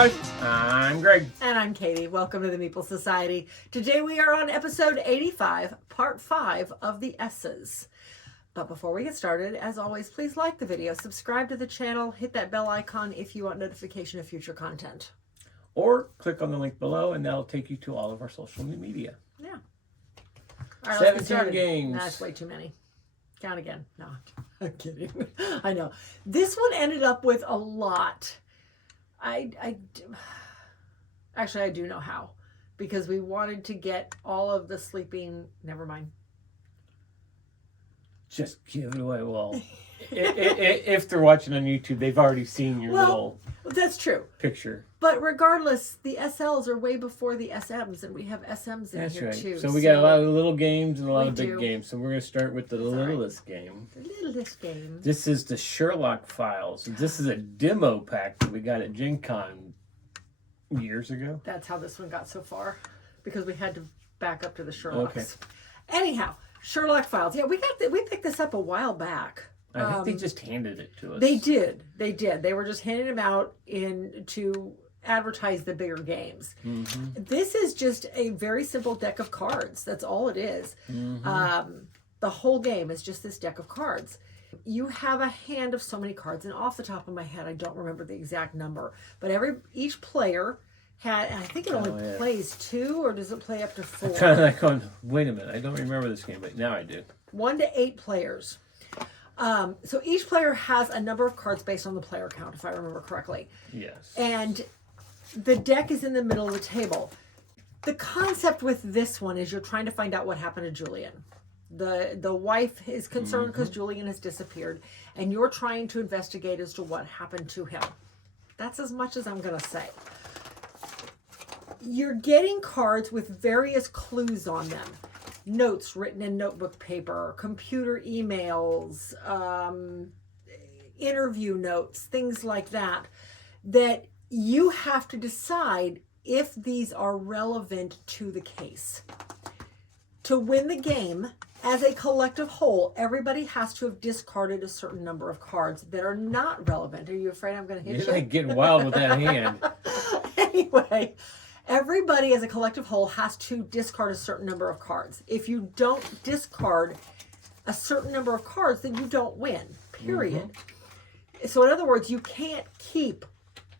everybody. I'm Greg. And I'm Katie. Welcome to the Meeple Society. Today we are on episode 85, part 5 of the S's. But before we get started, as always, please like the video, subscribe to the channel, hit that bell icon if you want notification of future content. Or click on the link below and that'll take you to all of our social media. Yeah. All right, 17 games. That's way too many. Count again. No, I'm kidding. I know. This one ended up with a lot. Actually, I do know how. Because we wanted to get all of the sleeping... Never mind. Just give it away. Well, if they're watching on YouTube, they've already seen your little that's true. Picture. But regardless, the SLs are way before the SMs, and we have SMs in here too. So we got a lot of little games and a lot of big games. So we're going to start with the littlest game. The littlest game. This is the Sherlock Files. This is a demo pack that we got at Gen Con years ago. That's how this one got so far, because we had to back up to the Sherlocks. Okay. Anyhow, Sherlock Files. Yeah, we picked this up a while back. I think they just handed it to us. They did. They were just handing them out to advertise the bigger games. Mm-hmm. This is just a very simple deck of cards. That's all it is. Mm-hmm. The whole game is just this deck of cards. You have a hand of so many cards, and off the top of my head, I don't remember the exact number, but each player had, and I think it only plays 2, or does it play up to 4? I'm kind of like going, wait a minute, I don't remember this game, but now I do. 1 to 8 players. So each player has a number of cards based on the player count, if I remember correctly. Yes. And the deck is in the middle of the table. The concept with this one is you're trying to find out what happened to Julian. The wife is concerned because Julian has disappeared, and you're trying to investigate as to what happened to him. That's as much as I'm going to say. You're getting cards with various clues on them. Notes written in notebook paper, computer emails, interview notes, things like that you have to decide if these are relevant to the case. To win the game, as a collective whole, everybody has to have discarded a certain number of cards that are not relevant. Are you afraid I'm going to hit you? You're like getting wild with that hand. Anyway, everybody as a collective whole has to discard a certain number of cards. If you don't discard a certain number of cards, then you don't win, period. Mm-hmm. So in other words, you can't keep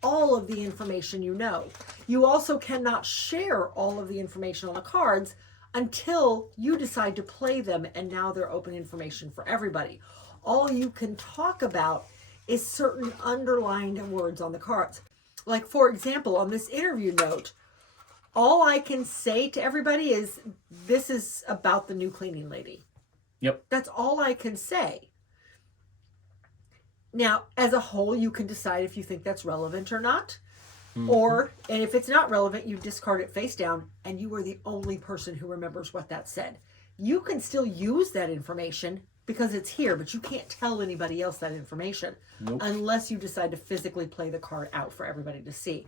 all of the information you know. You also cannot share all of the information on the cards until you decide to play them, and now they're open information for everybody. All you can talk about is certain underlined words on the cards. Like, for example, on this interview note, all I can say to everybody is, this is about the new cleaning lady. Yep. That's all I can say. Now, as a whole, you can decide if you think that's relevant or not. Mm-hmm. And if it's not relevant, you discard it face down, and you are the only person who remembers what that said. You can still use that information because it's here, but you can't tell anybody else that information unless you decide to physically play the card out for everybody to see.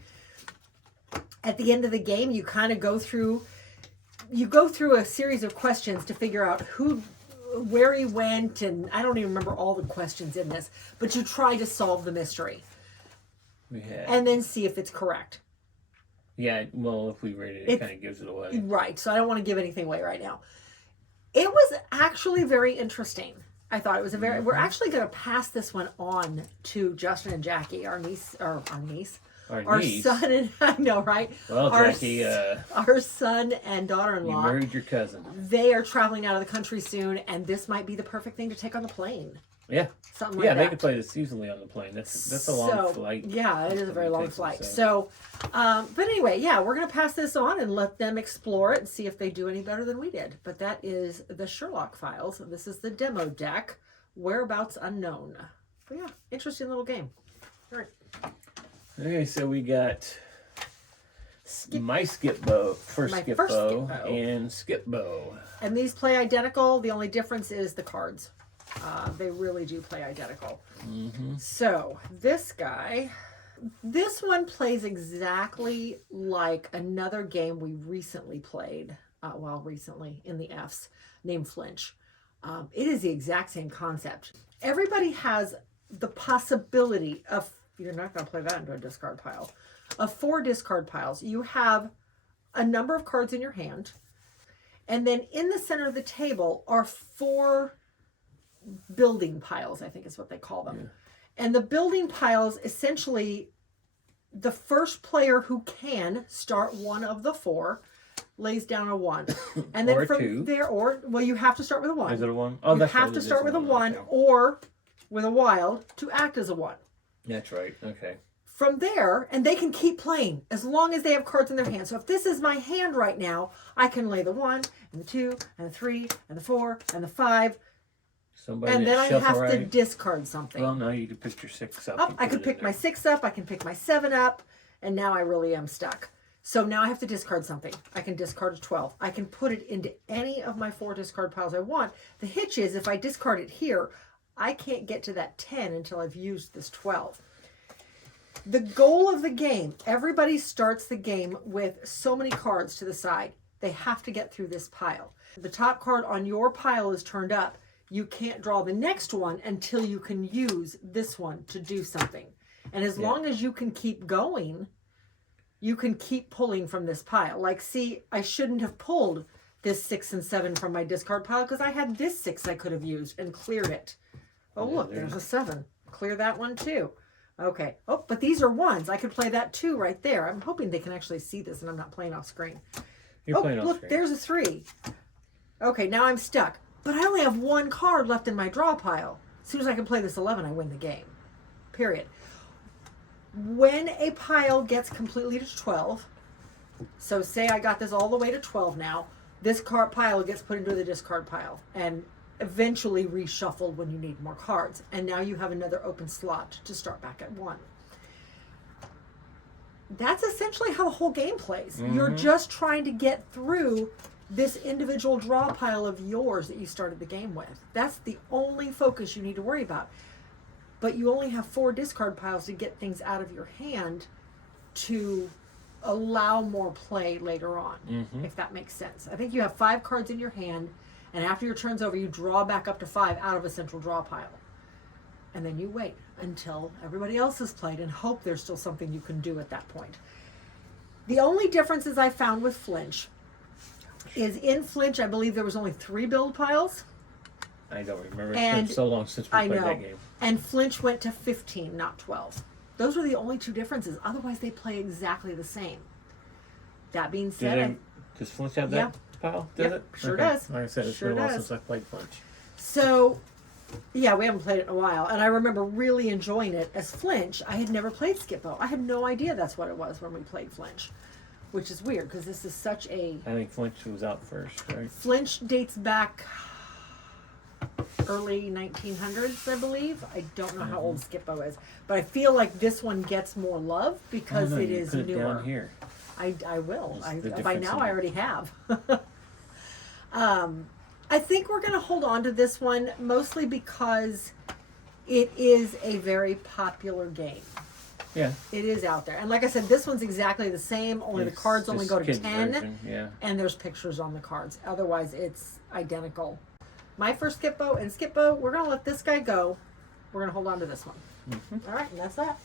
At the end of the game, you kind of go through a series of questions to figure out where he went, and I don't even remember all the questions in this, but you try to solve the mystery. And then see if it's correct. Yeah, well, if we rate it, it kind of gives it away. Right, so I don't want to give anything away right now. It was actually very interesting. I thought it was we're actually going to pass this one on to Justin and Jackie, our son and, I know, right? Well, Jackie, our son and daughter-in-law. You married your cousin. They are traveling out of the country soon, and this might be the perfect thing to take on the plane. Yeah. Something like that. Yeah, they can play this easily on the plane. That's a long flight. Yeah, it is a very long flight. So, but anyway, yeah, we're going to pass this on and let them explore it and see if they do any better than we did. But that is the Sherlock Files. This is the demo deck. Whereabouts unknown. But yeah, interesting little game. All right. Okay, so we got my Skip Bow, Skip Bow, and Skip Bow. And these play identical. The only difference is the cards. They really do play identical. Mm-hmm. So this one plays exactly like another game we recently played, recently in the F's, named Flinch. It is the exact same concept. Everybody has the possibility of you're not going to play that into a discard pile. Of 4 discard piles, you have a number of cards in your hand. And then in the center of the table are 4 building piles, I think is what they call them. Yeah. And the building piles, essentially, the first player who can start one of the 4 lays down a 1. And then from 2. there, you have to start with a 1. Is it a 1? Oh, you have to start with a 1 or with a wild to act as a 1. That's right. Okay. From there, and they can keep playing as long as they have cards in their hand. So if this is my hand right now, I can lay the 1 and the 2 and the 3 and the 4 and the 5. And then I have to discard something. Well, now you can pick your 6 up. I could pick my 6 up. I can pick my 7 up. And now I really am stuck. So now I have to discard something. I can discard a 12. I can put it into any of my 4 discard piles I want. The hitch is if I discard it here, I can't get to that 10 until I've used this 12. The goal of the game, everybody starts the game with so many cards to the side. They have to get through this pile. The top card on your pile is turned up. You can't draw the next one until you can use this one to do something. And as long as you can keep going, you can keep pulling from this pile. Like, see, I shouldn't have pulled this 6 and 7 from my discard pile because I had this 6 I could have used and cleared it. Oh, look, there's a 7. Clear that one too. Okay. Oh, but these are 1s. I could play that 2 right there. I'm hoping they can actually see this and I'm not playing off screen. You're playing off look, screen. There's a 3. Okay, now I'm stuck. But I only have 1 card left in my draw pile. As soon as I can play this 11, I win the game. Period. When a pile gets completely to 12, so say I got this all the way to 12 now, this card pile gets put into the discard pile and eventually reshuffled when you need more cards. And now you have another open slot to start back at 1. That's essentially how the whole game plays. Mm-hmm. You're just trying to get through this individual draw pile of yours that you started the game with. That's the only focus you need to worry about. But you only have 4 discard piles to get things out of your hand to allow more play later on, if that makes sense. I think you have 5 cards in your hand, and after your turn's over, you draw back up to 5 out of a central draw pile. And then you wait until everybody else has played and hope there's still something you can do at that point. The only differences I found with Flinch is in Flinch, I believe there was only 3 build piles. I don't remember. It's been so long since we played that game. And Flinch went to 15, not 12. Those were the only 2 differences. Otherwise, they play exactly the same. That being said... Does Flinch have that pile? Does it? Sure does. Like I said, it's been a while since I played Flinch. So, yeah, we haven't played it in a while. And I remember really enjoying it as Flinch. I had never played Skip-Bo. I had no idea that's what it was when we played Flinch. Which is weird, because this is such a... I think Flinch was out first, right? Flinch dates back... early 1900s, I believe. I don't know how old Skip-Bo is, but I feel like this one gets more love because it is newer. Down here. I will. By now I already have. I think we're going to hold on to this one mostly because it is a very popular game. Yeah. It is out there. And like I said, this one's exactly the same, only the cards only go to 10 version, and there's pictures on the cards. Otherwise, it's identical. My first Skip-Bo and Skip-Bo, we're going to let this guy go. We're going to hold on to this one. All right, and that's that.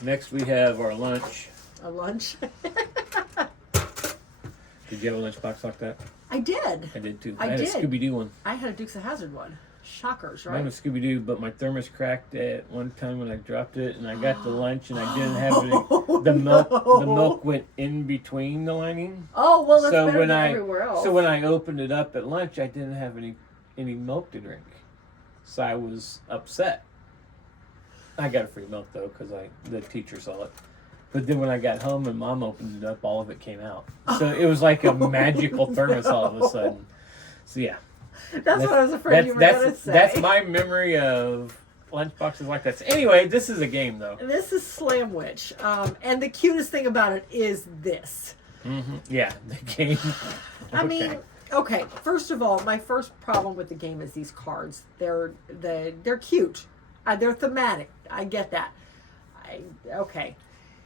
Next, we have our lunch. A lunch? Did you have a lunchbox like that? I did. I did too. I had did. a Scooby-Doo one. I had a Dukes of Hazzard one. Shockers, right? Mine was Scooby-Doo, but my thermos cracked at one time when I dropped it, and I got the lunch, and I didn't have any. The milk went in between the lining. Oh, well, that's better than everywhere else. So when I opened it up at lunch, I didn't have any milk to drink. So I was upset. I got a free milk, though, because the teacher saw it. But then when I got home and Mom opened it up, all of it came out. So it was like a magical thermos all of a sudden. So, yeah. That's what I was afraid you were going to say. That's my memory of lunchboxes like that. So anyway, this is a game, though. This is Slamwich. And the cutest thing about it is this. Yeah, the game. I mean, okay, first of all, my first problem with the game is these cards. They're cute. They're thematic. I get that. Okay.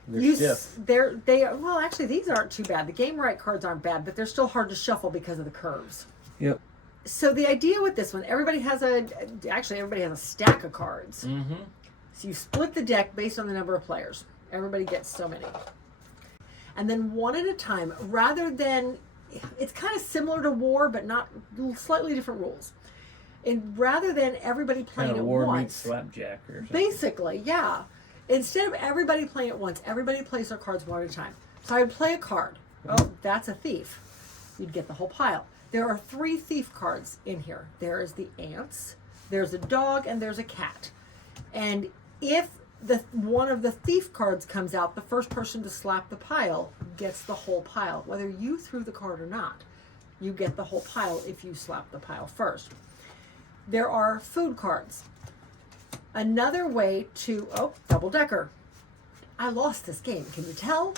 They're stiff. Well, actually, these aren't too bad. The game right cards aren't bad, but they're still hard to shuffle because of the curves. Yep. So the idea with this one, everybody has a stack of cards. So you split the deck based on the number of players. Everybody gets so many. And then one at a time, rather than, it's kind of similar to War, but not, slightly different rules. And rather than everybody playing Kind of at War once. meets Slapjack or something. Basically, yeah. Instead of everybody playing at once, everybody plays their cards one at a time. So I would play a card. Oh, that's a thief. You'd get the whole pile. There are 3 thief cards in here. There is the ants, there's a dog, and there's a cat. And if one of the thief cards comes out, the first person to slap the pile gets the whole pile. Whether you threw the card or not, you get the whole pile if you slap the pile first. There are food cards. Another way to, double decker. I lost this game, can you tell?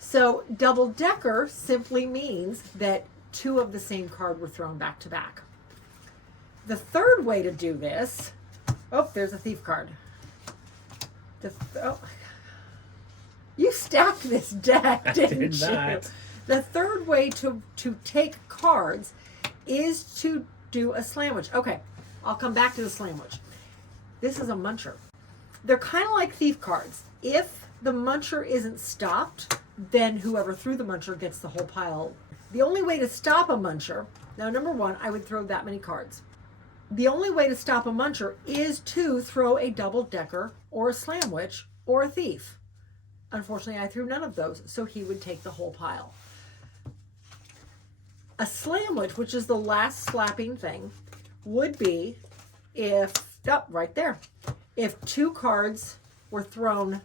So double decker simply means that 2 of the same card were thrown back to back. The third way to do this, there's a thief card. You stacked this deck, didn't you? Not. The third way to take cards is to do a Slamwich. Okay, I'll come back to the Slamwich. This is a muncher. They're kind of like thief cards. If the muncher isn't stopped, then whoever threw the muncher gets the whole pile. The only way to stop a muncher, now number 1, I would throw that many cards. The only way to stop a muncher is to throw a double decker or a Slamwich or a thief. Unfortunately, I threw none of those, so he would take the whole pile. A Slamwich, which is the last slapping thing, would be if, right there, if 2 cards were thrown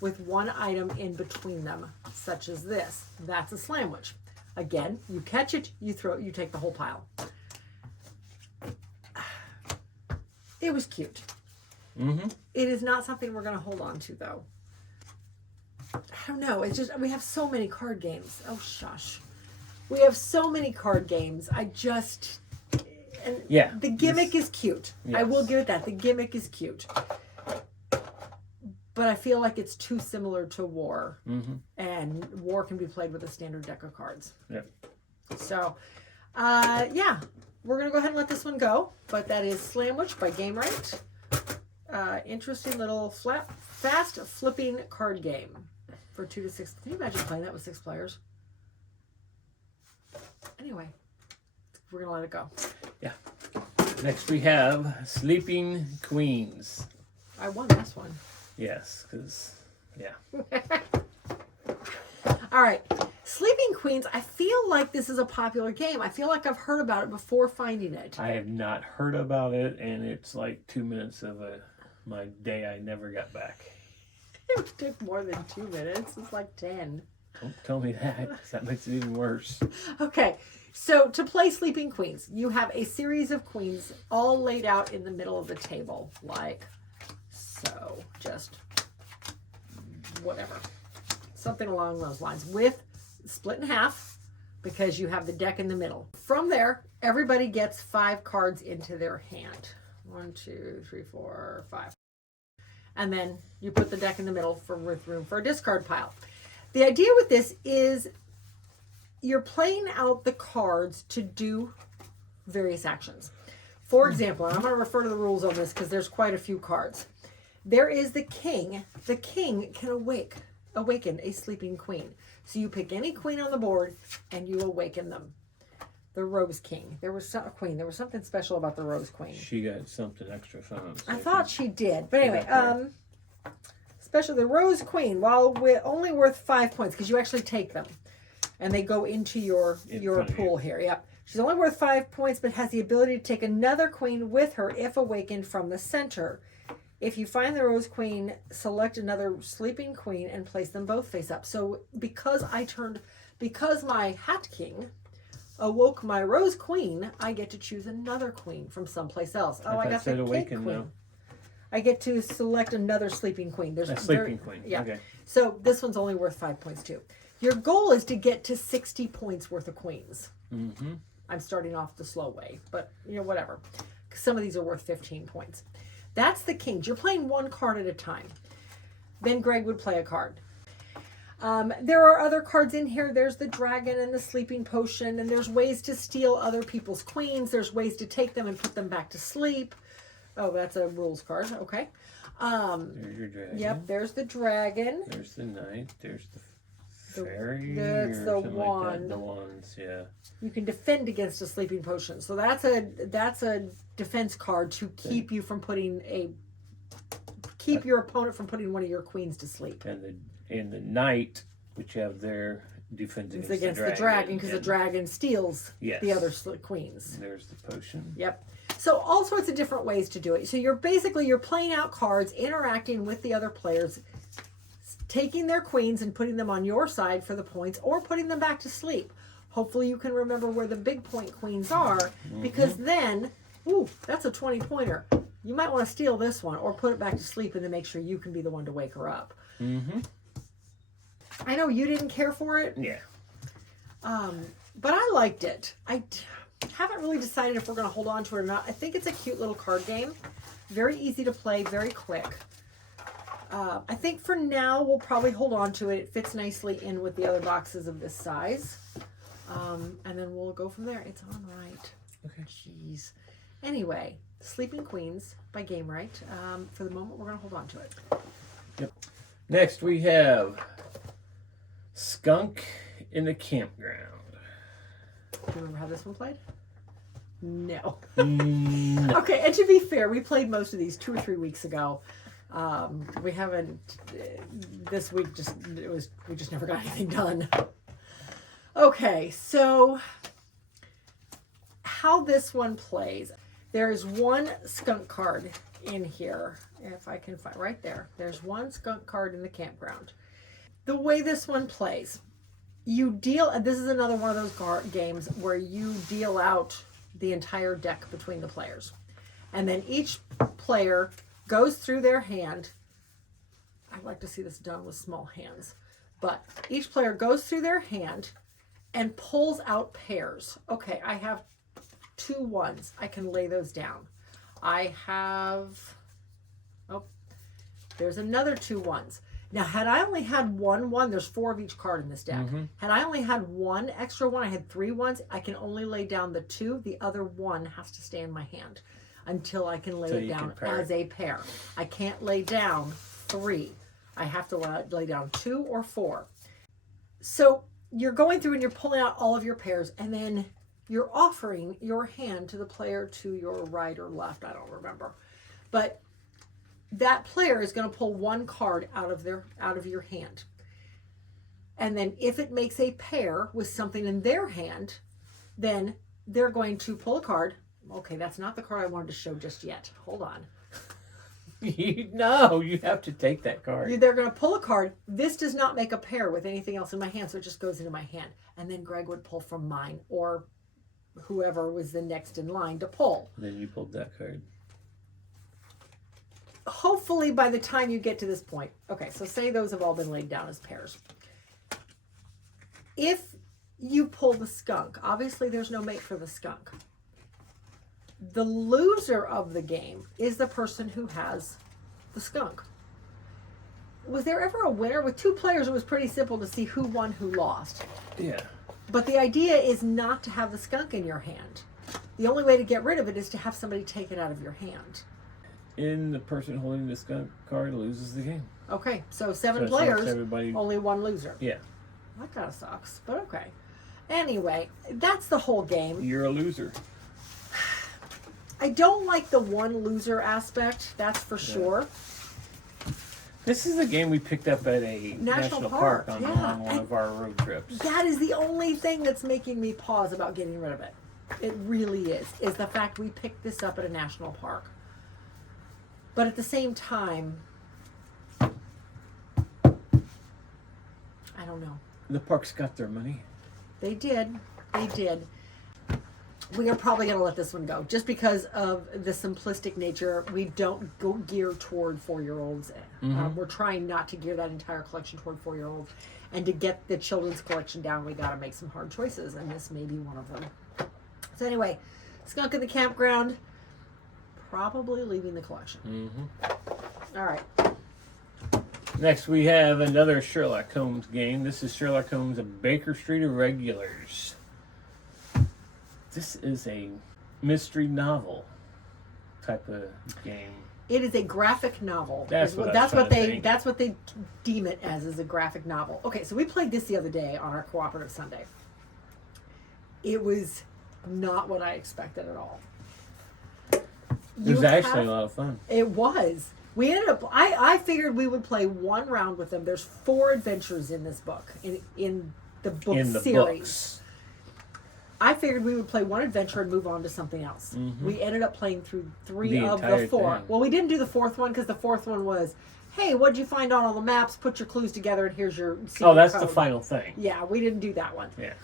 with 1 item in between them, such as this. That's a Slamwich. Again, you catch it, you take the whole pile. It was cute. Mm-hmm. It is not something we're going to hold on to, though. I don't know. It's just, we have so many card games. Oh, shush. We have so many card games. The gimmick is cute. Yes. I will give it that. The gimmick is cute. But I feel like it's too similar to War. Mm-hmm. And War can be played with a standard deck of cards. Yep. So, we're going to go ahead and let this one go. But that is Slamwich by Game Right. Interesting little fast flipping card game for 2 to 6. Can you imagine playing that with 6 players? Anyway, we're going to let it go. Yeah. Next we have Sleeping Queens. I won this one. Yes, because, yeah. All right. Sleeping Queens, I feel like this is a popular game. I feel like I've heard about it before finding it. I have not heard about it, and it's like 2 minutes of my day I never got back. It took more than 2 minutes. It's like 10. Don't tell me that, 'cause that makes it even worse. Okay. So to play Sleeping Queens, you have a series of queens all laid out in the middle of the table, like so. Just whatever. Something along those lines. With split in half, because you have the deck in the middle. From there, everybody gets 5 cards into their hand. 1, 2, 3, 4, 5. And then you put the deck in the middle with room for a discard pile. The idea with this is you're playing out the cards to do various actions. For example, and I'm going to refer to the rules on this because there's quite a few cards. There is the king. The king can awaken a sleeping queen. So you pick any queen on the board and you awaken them. The Rose King. There was a queen. There was something special about the Rose Queen. She got something extra fun. I thought she did. But anyway, especially the Rose Queen, while only worth 5 points, because you actually take them. And they go into your pool here. Yep. She's only worth 5 points, but has the ability to take another queen with her if awakened from the center. If you find the Rose Queen, select another sleeping queen and place them both face up. So because my Hat King awoke my Rose Queen, I get to choose another queen from someplace else. Oh, I got the Cake Queen. Though. I get to select another sleeping queen. There's a sleeping queen. Yeah. Okay. So this one's only worth 5 points too. Your goal is to get to 60 points worth of queens. Mm-hmm. I'm starting off the slow way, but whatever. Some of these are worth 15 points. That's the kings. You're playing 1 card at a time. Then Greg would play a card. There are other cards in here. There's the dragon and the sleeping potion, and there's ways to steal other people's queens. There's ways to take them and put them back to sleep. Oh, that's a rules card. Okay. There's your dragon. Yep, there's the dragon. There's the knight. There's the fairy. That's or the something like wand. that. The wands, yeah. You can defend against a sleeping potion. So that's a defense card to keep you from keep your opponent from putting one of your queens to sleep. And the knight, which you have there, defends It's against the dragon because the and- dragon steals Yes. the other queens. There's the potion. Yep. So all sorts of different ways to do it. So you're playing out cards, interacting with the other players, taking their queens and putting them on your side for the points, or putting them back to sleep. Hopefully you can remember where the big point queens are, because then, ooh, that's a 20-pointer. You might want to steal this one or put it back to sleep and then make sure you can be the one to wake her up. Mm-hmm. I know you didn't care for it. Yeah. But I liked it. I haven't really decided if we're going to hold on to it or not. I think it's a cute little card game. Very easy to play, very quick. I think for now we'll probably hold on to it. It fits nicely in with the other boxes of this size. And then we'll go from there. It's on right. Okay. Jeez. Anyway, Sleeping Queens by Game Right. For the moment, we're going to hold on to it. Yep. Next we have Skunk in the Campground. Do you remember how this one played? No. No. Okay, and to be fair, we played most of these 2 or 3 weeks ago. We haven't. This week we just never got anything done. Okay, so how this one plays. There's one skunk card in here. If I can find right there. There's one skunk card in the campground. The way this one plays, you deal. This is another one of those games where you deal out the entire deck between the players, and then each player goes through their hand. I'd like to see this done with small hands, but each player goes through their hand and pulls out pairs. Okay, I have 2 ones. I can lay those down. I have, oh, there's another 2 ones. Now, had I only had 1, there's 4 of each card in this deck. Mm-hmm. Had I only had 1 extra one, I had 3 ones, I can only lay down the 2. The other 1 has to stay in my hand until I can lay it down as a pair. I can't lay down 3. I have to lay down 2 or 4. So you're going through and you're pulling out all of your pairs, and then you're offering your hand to the player to your right or left. I don't remember. But that player is going to pull 1 card out of your hand. And then if it makes a pair with something in their hand, then they're going to pull a card. Okay, that's not the card I wanted to show just yet. Hold on. No, you have to take that card. They're going to pull a card. This does not make a pair with anything else in my hand, so it just goes into my hand. And then Greg would pull from mine, or whoever was the next in line to pull. Then you pulled that card. Hopefully by the time you get to this point. Okay, so say those have all been laid down as pairs. If you pull the skunk, obviously there's no mate for the skunk. The loser of the game is the person who has the skunk. Was there ever a winner? With 2 players, it was pretty simple to see who won, who lost. Yeah. But the idea is not to have the skunk in your hand. The only way to get rid of it is to have somebody take it out of your hand. And the person holding the skunk card loses the game. Okay, so 7 So it players, sucks everybody. only 1 loser. Yeah. That kind of sucks, but okay. Anyway, that's the whole game. You're a loser. I don't like the 1 loser aspect, that's for sure. This is a game we picked up at a national park on one of our road trips. That is the only thing that's making me pause about getting rid of it. It really is the fact we picked this up at a national park. But at the same time, I don't know. The parks got their money. They did. They did. We are probably going to let this one go just because of the simplistic nature. We don't go gear toward 4-year-olds. Mm-hmm. We're trying not to gear that entire collection toward 4-year-olds. And to get the children's collection down, we got to make some hard choices. And this may be one of them. So anyway, Skunk in the Campground, probably leaving the collection. Mm-hmm. All right. Next, we have another Sherlock Holmes game. This is Sherlock Holmes, a Baker Street Irregulars. This is a mystery novel type of game. It is a graphic novel. That's what they deem it as, is a graphic novel. Okay, so we played this the other day on our cooperative Sunday. It was not what I expected at all. It was actually a lot of fun. It was. We ended up. I figured we would play one round with them. There's 4 adventures in this book in the book series. Books. I figured we would play one adventure and move on to something else. Mm-hmm. We ended up playing through 3 of entire the 4. thing. Well, we didn't do the 4th one because the 4th one was, hey, what'd you find on all the maps? Put your clues together and here's your secret Oh, that's code. the final thing. Yeah, we didn't do that one. Yeah.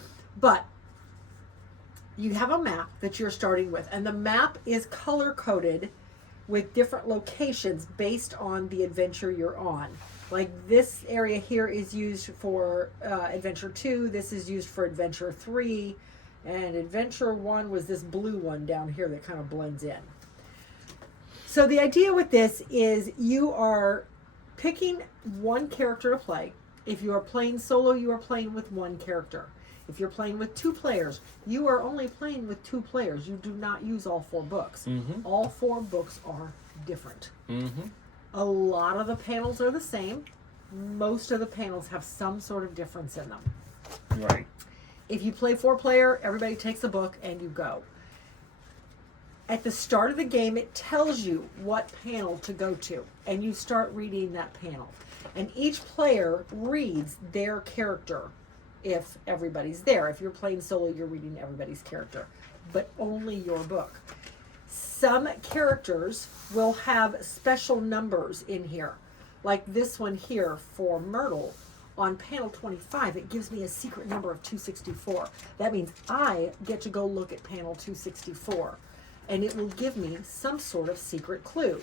But you have a map that you're starting with, and the map is color-coded with different locations based on the adventure you're on. Like this area here is used for Adventure 2, this is used for Adventure 3, and Adventure 1 was this blue one down here that kind of blends in. So the idea with this is you are picking one character to play. If you are playing solo, you are playing with one character. If you're playing with 2 players, you are only playing with 2 players. You do not use all 4 books. Mm-hmm. All 4 books are different. Mm-hmm. A lot of the panels are the same. Most of the panels have some sort of difference in them. Right. If you play 4-player, everybody takes a book and you go. At the start of the game, it tells you what panel to go to, and you start reading that panel. And each player reads their character if everybody's there. If you're playing solo, you're reading everybody's character, but only your book. Some characters will have special numbers in here, like this one here for Myrtle. On panel 25, it gives me a secret number of 264. That means I get to go look at panel 264, and it will give me some sort of secret clue.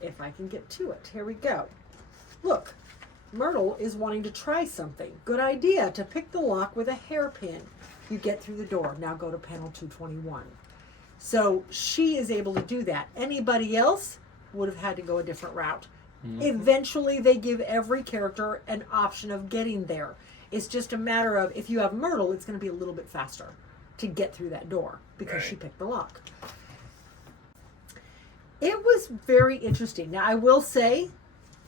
If I can get to it. Here we go. Look, Myrtle is wanting to try something. Good idea to pick the lock with a hairpin. You get through the door. Now go to panel 221. So she is able to do that. Anybody else would have had to go a different route. Mm-hmm. Eventually, they give every character an option of getting there. It's just a matter of, if you have Myrtle, it's going to be a little bit faster to get through that door because she picked the lock. It was very interesting. Now, I will say,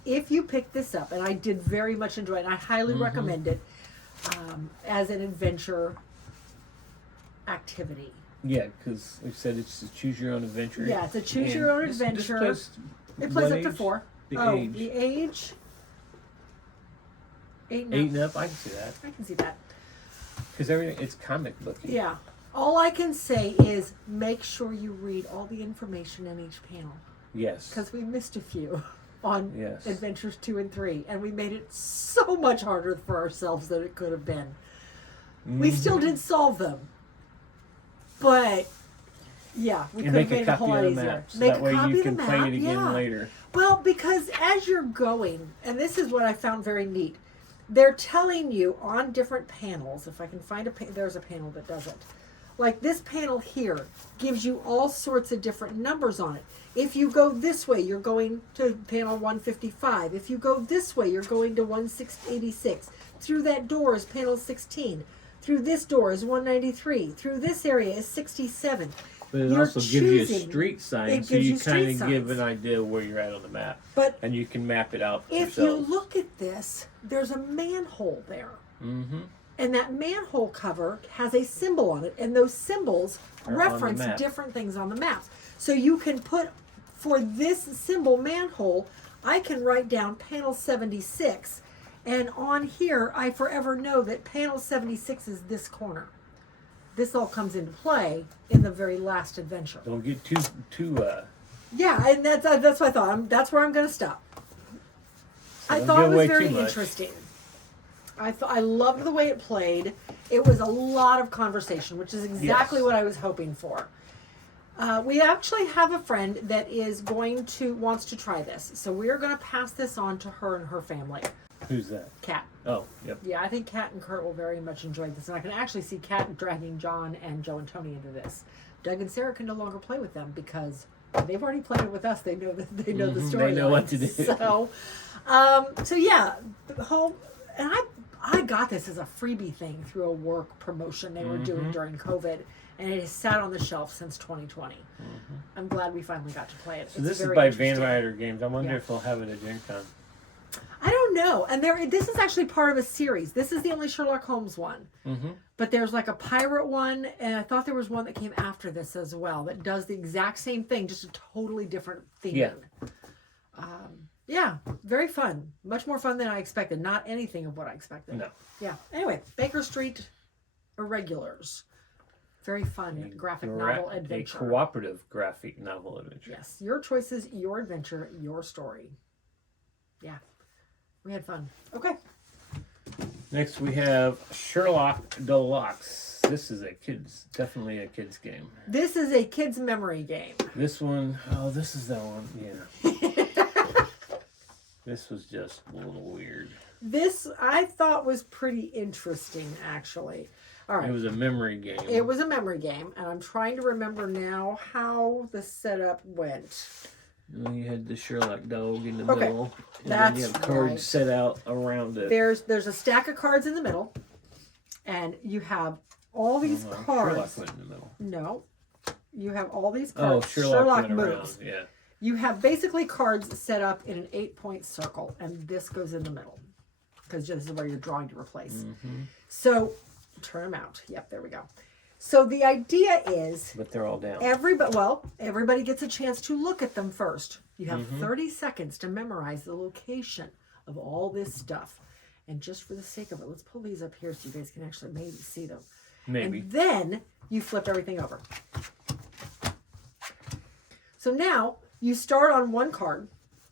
if you pick this up, and I did very much enjoy it, and I highly recommend it as an adventure activity. Yeah, because we said it's a choose your own adventure. Yeah, it's a choose your own adventure. It plays up to 4. The age. 8 and up. 8 and up, I can see that. I can see that. Because everything, it's comic booky. Yeah. All I can say is make sure you read all the information in each panel. Yes. Because we missed a few on Yes. Adventures 2 and 3, and we made it so much harder for ourselves than it could have been. Mm-hmm. We still did solve them. But, yeah, we could have made it a whole lot easier. So that way you can play it again later. Well, because as you're going, and this is what I found very neat, they're telling you on different panels, if I can find there's a panel that doesn't. Like this panel here gives you all sorts of different numbers on it. If you go this way, you're going to panel 155. If you go this way, you're going to 1686. Through that door is panel 16. Through this door is 193. Through this area is 67. But it also gives you a street sign, so you kind of give an idea where you're at on the map. And you can map it out if yourself. you look at this, there's a manhole there. Mm-hmm. And that manhole cover has a symbol on it, and those symbols reference different things on the maps. So you can put, for this symbol manhole, I can write down panel 76, and on here, I forever know that panel 76 is this corner. This all comes into play in the very last adventure. Don't get too. Yeah, and that's what I thought. That's where I'm going to stop. So I thought it was very interesting. I loved the way it played. It was a lot of conversation, which is exactly what I was hoping for. We actually have a friend that wants to try this, so we are going to pass this on to her and her family. Who's that? Kat. Oh, yep. Yeah, I think Kat and Kurt will very much enjoy this, and I can actually see Kat dragging John and Joe and Tony into this. Doug and Sarah can no longer play with them because they've already played it with us. They know the story. They know what to do. So yeah, the whole, and I got this as a freebie thing through a work promotion they were doing during COVID, and it has sat on the shelf since 2020. I'm glad we finally got to play it. So this is by Van Ryder Games. I wonder if they'll have it at Gen Con. I don't know. And this is actually part of a series. This is the only Sherlock Holmes one. But there's like a pirate one, and I thought there was one that came after this as well that does the exact same thing, just a totally different theme. Yeah. Yeah, very fun. Much more fun than I expected. Not anything of what I expected. No. Yeah. Anyway, Baker Street Irregulars. Very fun graphic novel adventure. A cooperative graphic novel adventure. Yes. Your choices, your adventure, your story. Yeah. We had fun. Okay. Next we have Sherlock Deluxe. This is definitely a kid's game. This is a kid's memory game. This one, this is that one, yeah. This was just a little weird. This I thought was pretty interesting, actually. All right. It was a memory game. It was a memory game, and I'm trying to remember now how the setup went. You had the Sherlock dog in the middle. And That's then you have cards set out around it. There's a stack of cards in the middle, and you have all these cards. Sherlock went in the middle. No. You have all these cards. Oh, Sherlock went moves. around. Yeah. You have basically cards set up in an 8-point circle, and this goes in the middle. Because this is where you're drawing to replace. So, turn them out. Yep, there we go. So the idea is... But they're all down. Everybody gets a chance to look at them first. You have 30 seconds to memorize the location of all this stuff. And just for the sake of it, let's pull these up here so you guys can actually maybe see them. Maybe. And then you flip everything over. So now you start on one card.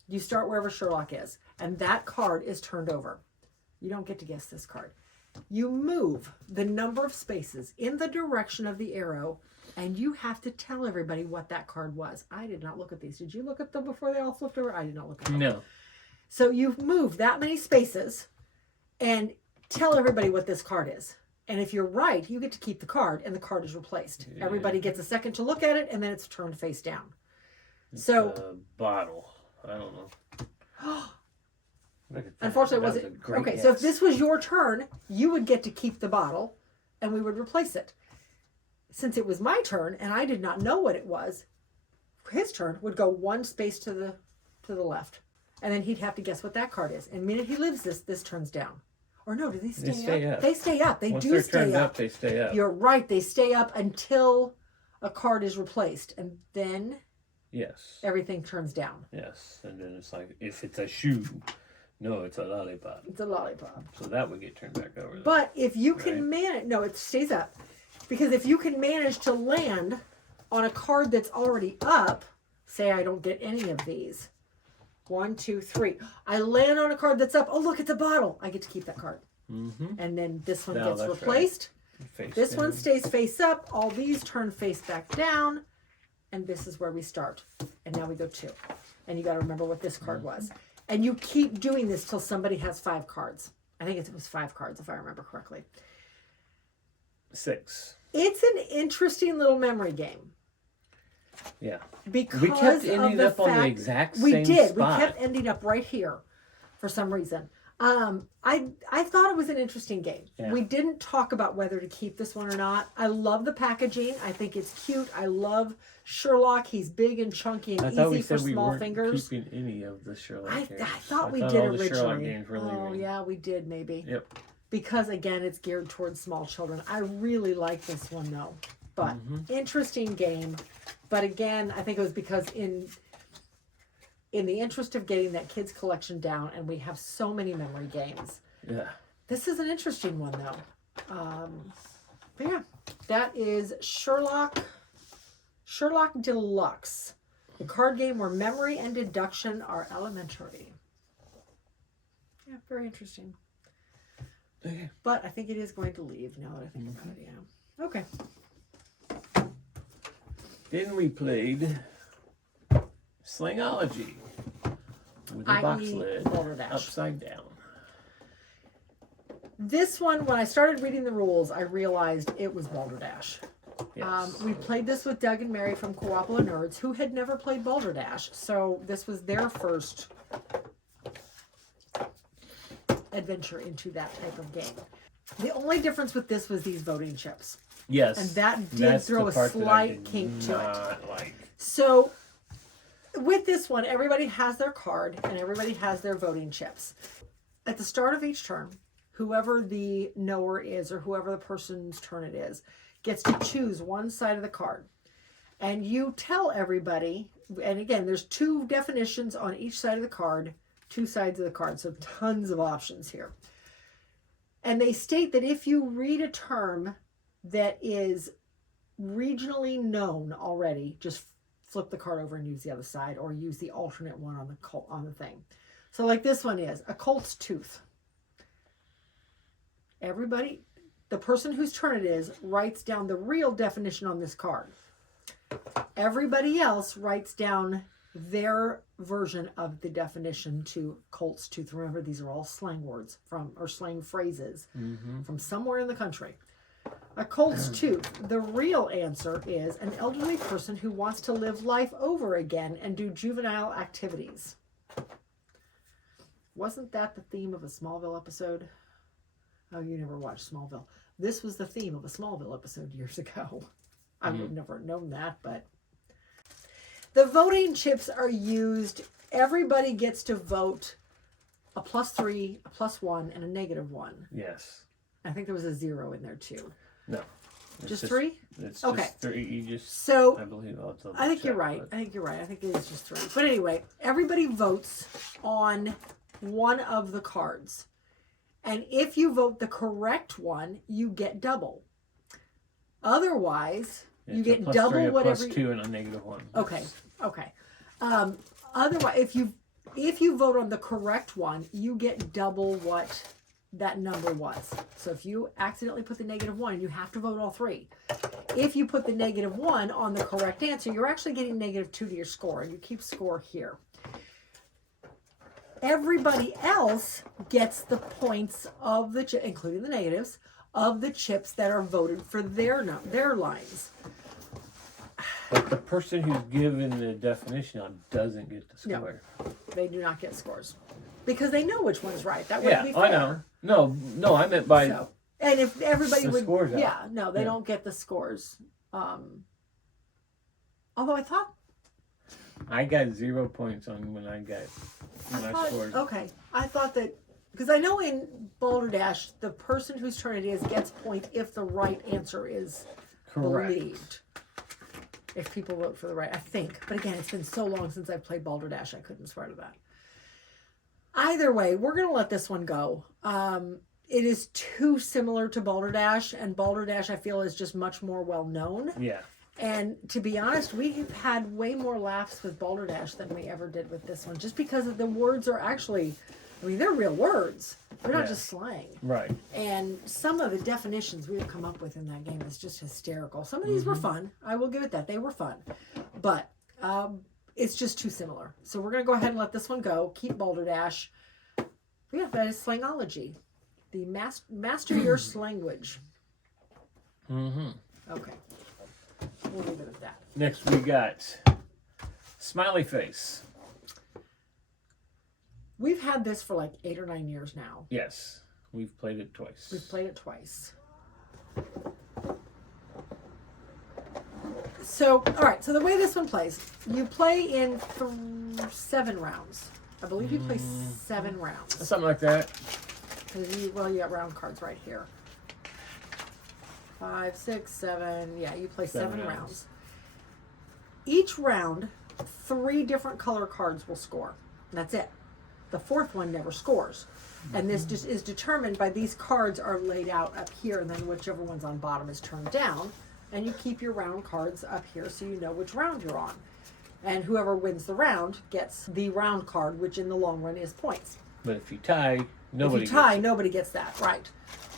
You start wherever Sherlock is. And that card is turned over. You don't get to guess this card. You move the number of spaces in the direction of the arrow, and you have to tell everybody what that card was. I did not look at these. Did you look at them before they all flipped over? I did not look at them. No. So you've moved that many spaces and tell everybody what this card is. And if you're right, you get to keep the card, and the card is replaced. Yeah. Everybody gets a second to look at it, and then it's turned face down. It's a bottle. I don't know. Unfortunately, it wasn't. Okay, so if this was your turn, you would get to keep the bottle, and we would replace it. Since it was my turn, and I did not know what it was, his turn would go one space to the left, and then he'd have to guess what that card is. And the minute he leaves this turns down. Or no, do they stay up? They stay up. Once do stay up. They stay up. You're right. They stay up until a card is replaced, and then everything turns down. Yes, and then it's like if it's a shoe. No, it's a lollipop. It's a lollipop. So that would get turned back over. But if you can manage... No, it stays up. Because if you can manage to land on a card that's already up... Say I don't get any of these. 1, 2, 3. I land on a card that's up. Oh, look, it's a bottle. I get to keep that card. And then this one gets replaced. Right. This one stays face up. All these turn face back down. And this is where we start. And now we go 2. And you got to remember what this card was. And you keep doing this till somebody has 5 cards. I think it was 5 cards, if I remember correctly. 6. It's an interesting little memory game. Yeah. Because we kept ending up on the exact same spot. We kept ending up right here for some reason. I thought it was an interesting game. Yeah. We didn't talk about whether to keep this one or not. I love the packaging. I think it's cute. I love Sherlock. He's big and chunky and easy for small fingers. Keeping any of the Sherlock games. I thought we did originally. The Sherlock games were leaving. Oh yeah, we did maybe. Yep. Because again, it's geared towards small children. I really like this one though. But interesting game. But again, I think it was because in the interest of getting that kids collection down, and we have so many memory games. Yeah. This is an interesting one though. But yeah, that is Sherlock Deluxe, the card game where memory and deduction are elementary. Yeah, very interesting. Okay. But I think it is going to leave now that I think about it. Yeah. Okay. Then we played Slangology with a box lid upside down. This one, when I started reading the rules, I realized it was Balderdash. Yes. We played this with Doug and Mary from Coopula Nerds, who had never played Balderdash, so this was their first adventure into that type of game. The only difference with this was these voting chips. Yes. And that did throw a slight kink to it. Like. So with this one, everybody has their card and everybody has their voting chips. At the start of each turn, whoever the knower is or whoever the person's turn it is gets to choose one side of the card. And you tell everybody, and again, there's 2 definitions on each side of the card, 2 sides of the card, so tons of options here. And they state that if you read a term that is regionally known already, just flip the card over and use the other side, or use the alternate one on the thing. So like this one is a colt's tooth. Everybody, the person whose turn it is, writes down the real definition on this card. Everybody else writes down their version of the definition to colt's tooth. Remember, these are all slang words or slang phrases from somewhere in the country. A colt's tooth, the real answer is an elderly person who wants to live life over again and do juvenile activities. Wasn't that the theme of a Smallville episode? Oh, you never watched Smallville. This was the theme of a Smallville episode years ago. I would have never known that, but... The voting chips are used. Everybody gets to vote a +3, a +1, and a -1. Yes. I think there was a 0 in there too. No. Just 3? It's okay. Just 3. You just. So I believe I'll tell I think you're right. I think you're right. I think it is just 3. But anyway, everybody votes on one of the cards, and if you vote the correct one, you get double. Otherwise, you get double 3, whatever. +2 and a -1. Okay. Okay. Otherwise, if you vote on the correct one, you get double what that number was. So if you accidentally put the -1, you have to vote all 3. If you put the -1 on the correct answer, you're actually getting -2 to your score, and you keep score here. Everybody else gets the points of the chip, including the negatives, of the chips that are voted for their lines. But the person who's given the definition on doesn't get the score. No, they do not get scores. Because they know which one's right. That wouldn't be fair. I know. No, I meant by... So, and if everybody would... scores out. Yeah, no, they don't get the scores. Although I thought... I got 0 points on when I scored. Okay. I thought that... Because I know in Balderdash, the person whose turn it is gets point if the right answer is believed. If people vote for the right, I think. But again, it's been so long since I've played Balderdash, I couldn't swear to that. Either way, we're going to let this one go. It is too similar to Balderdash, and Balderdash, I feel, is just much more well-known. Yeah. And to be honest, we've had way more laughs with Balderdash than we ever did with this one, just because of the words are actually... I mean, they're real words. They're not just slang. Right. And some of the definitions we've come up with in that game is just hysterical. Some of these were fun. I will give it that. They were fun. But it's just too similar. So we're going to go ahead and let this one go. Keep Balderdash. Yeah, that is Slangology. The master your slanguage. Okay. We'll leave it at that. Next we got Smiley Face. We've had this for like 8 or 9 years now. Yes. We've played it twice. We've played it twice. So, all right. So the way this one plays, you play in 7 rounds. I believe you play 7 rounds. Something like that. You got round cards right here. 5, 6, 7. Yeah, you play 7 rounds. Each round, 3 different color cards will score. That's it. The 4th one never scores. And this just is determined by these cards are laid out up here, and then whichever one's on bottom is turned down. And you keep your round cards up here so you know which round you're on. And whoever wins the round gets the round card, which in the long run is points. But if you tie, nobody nobody gets that. Right.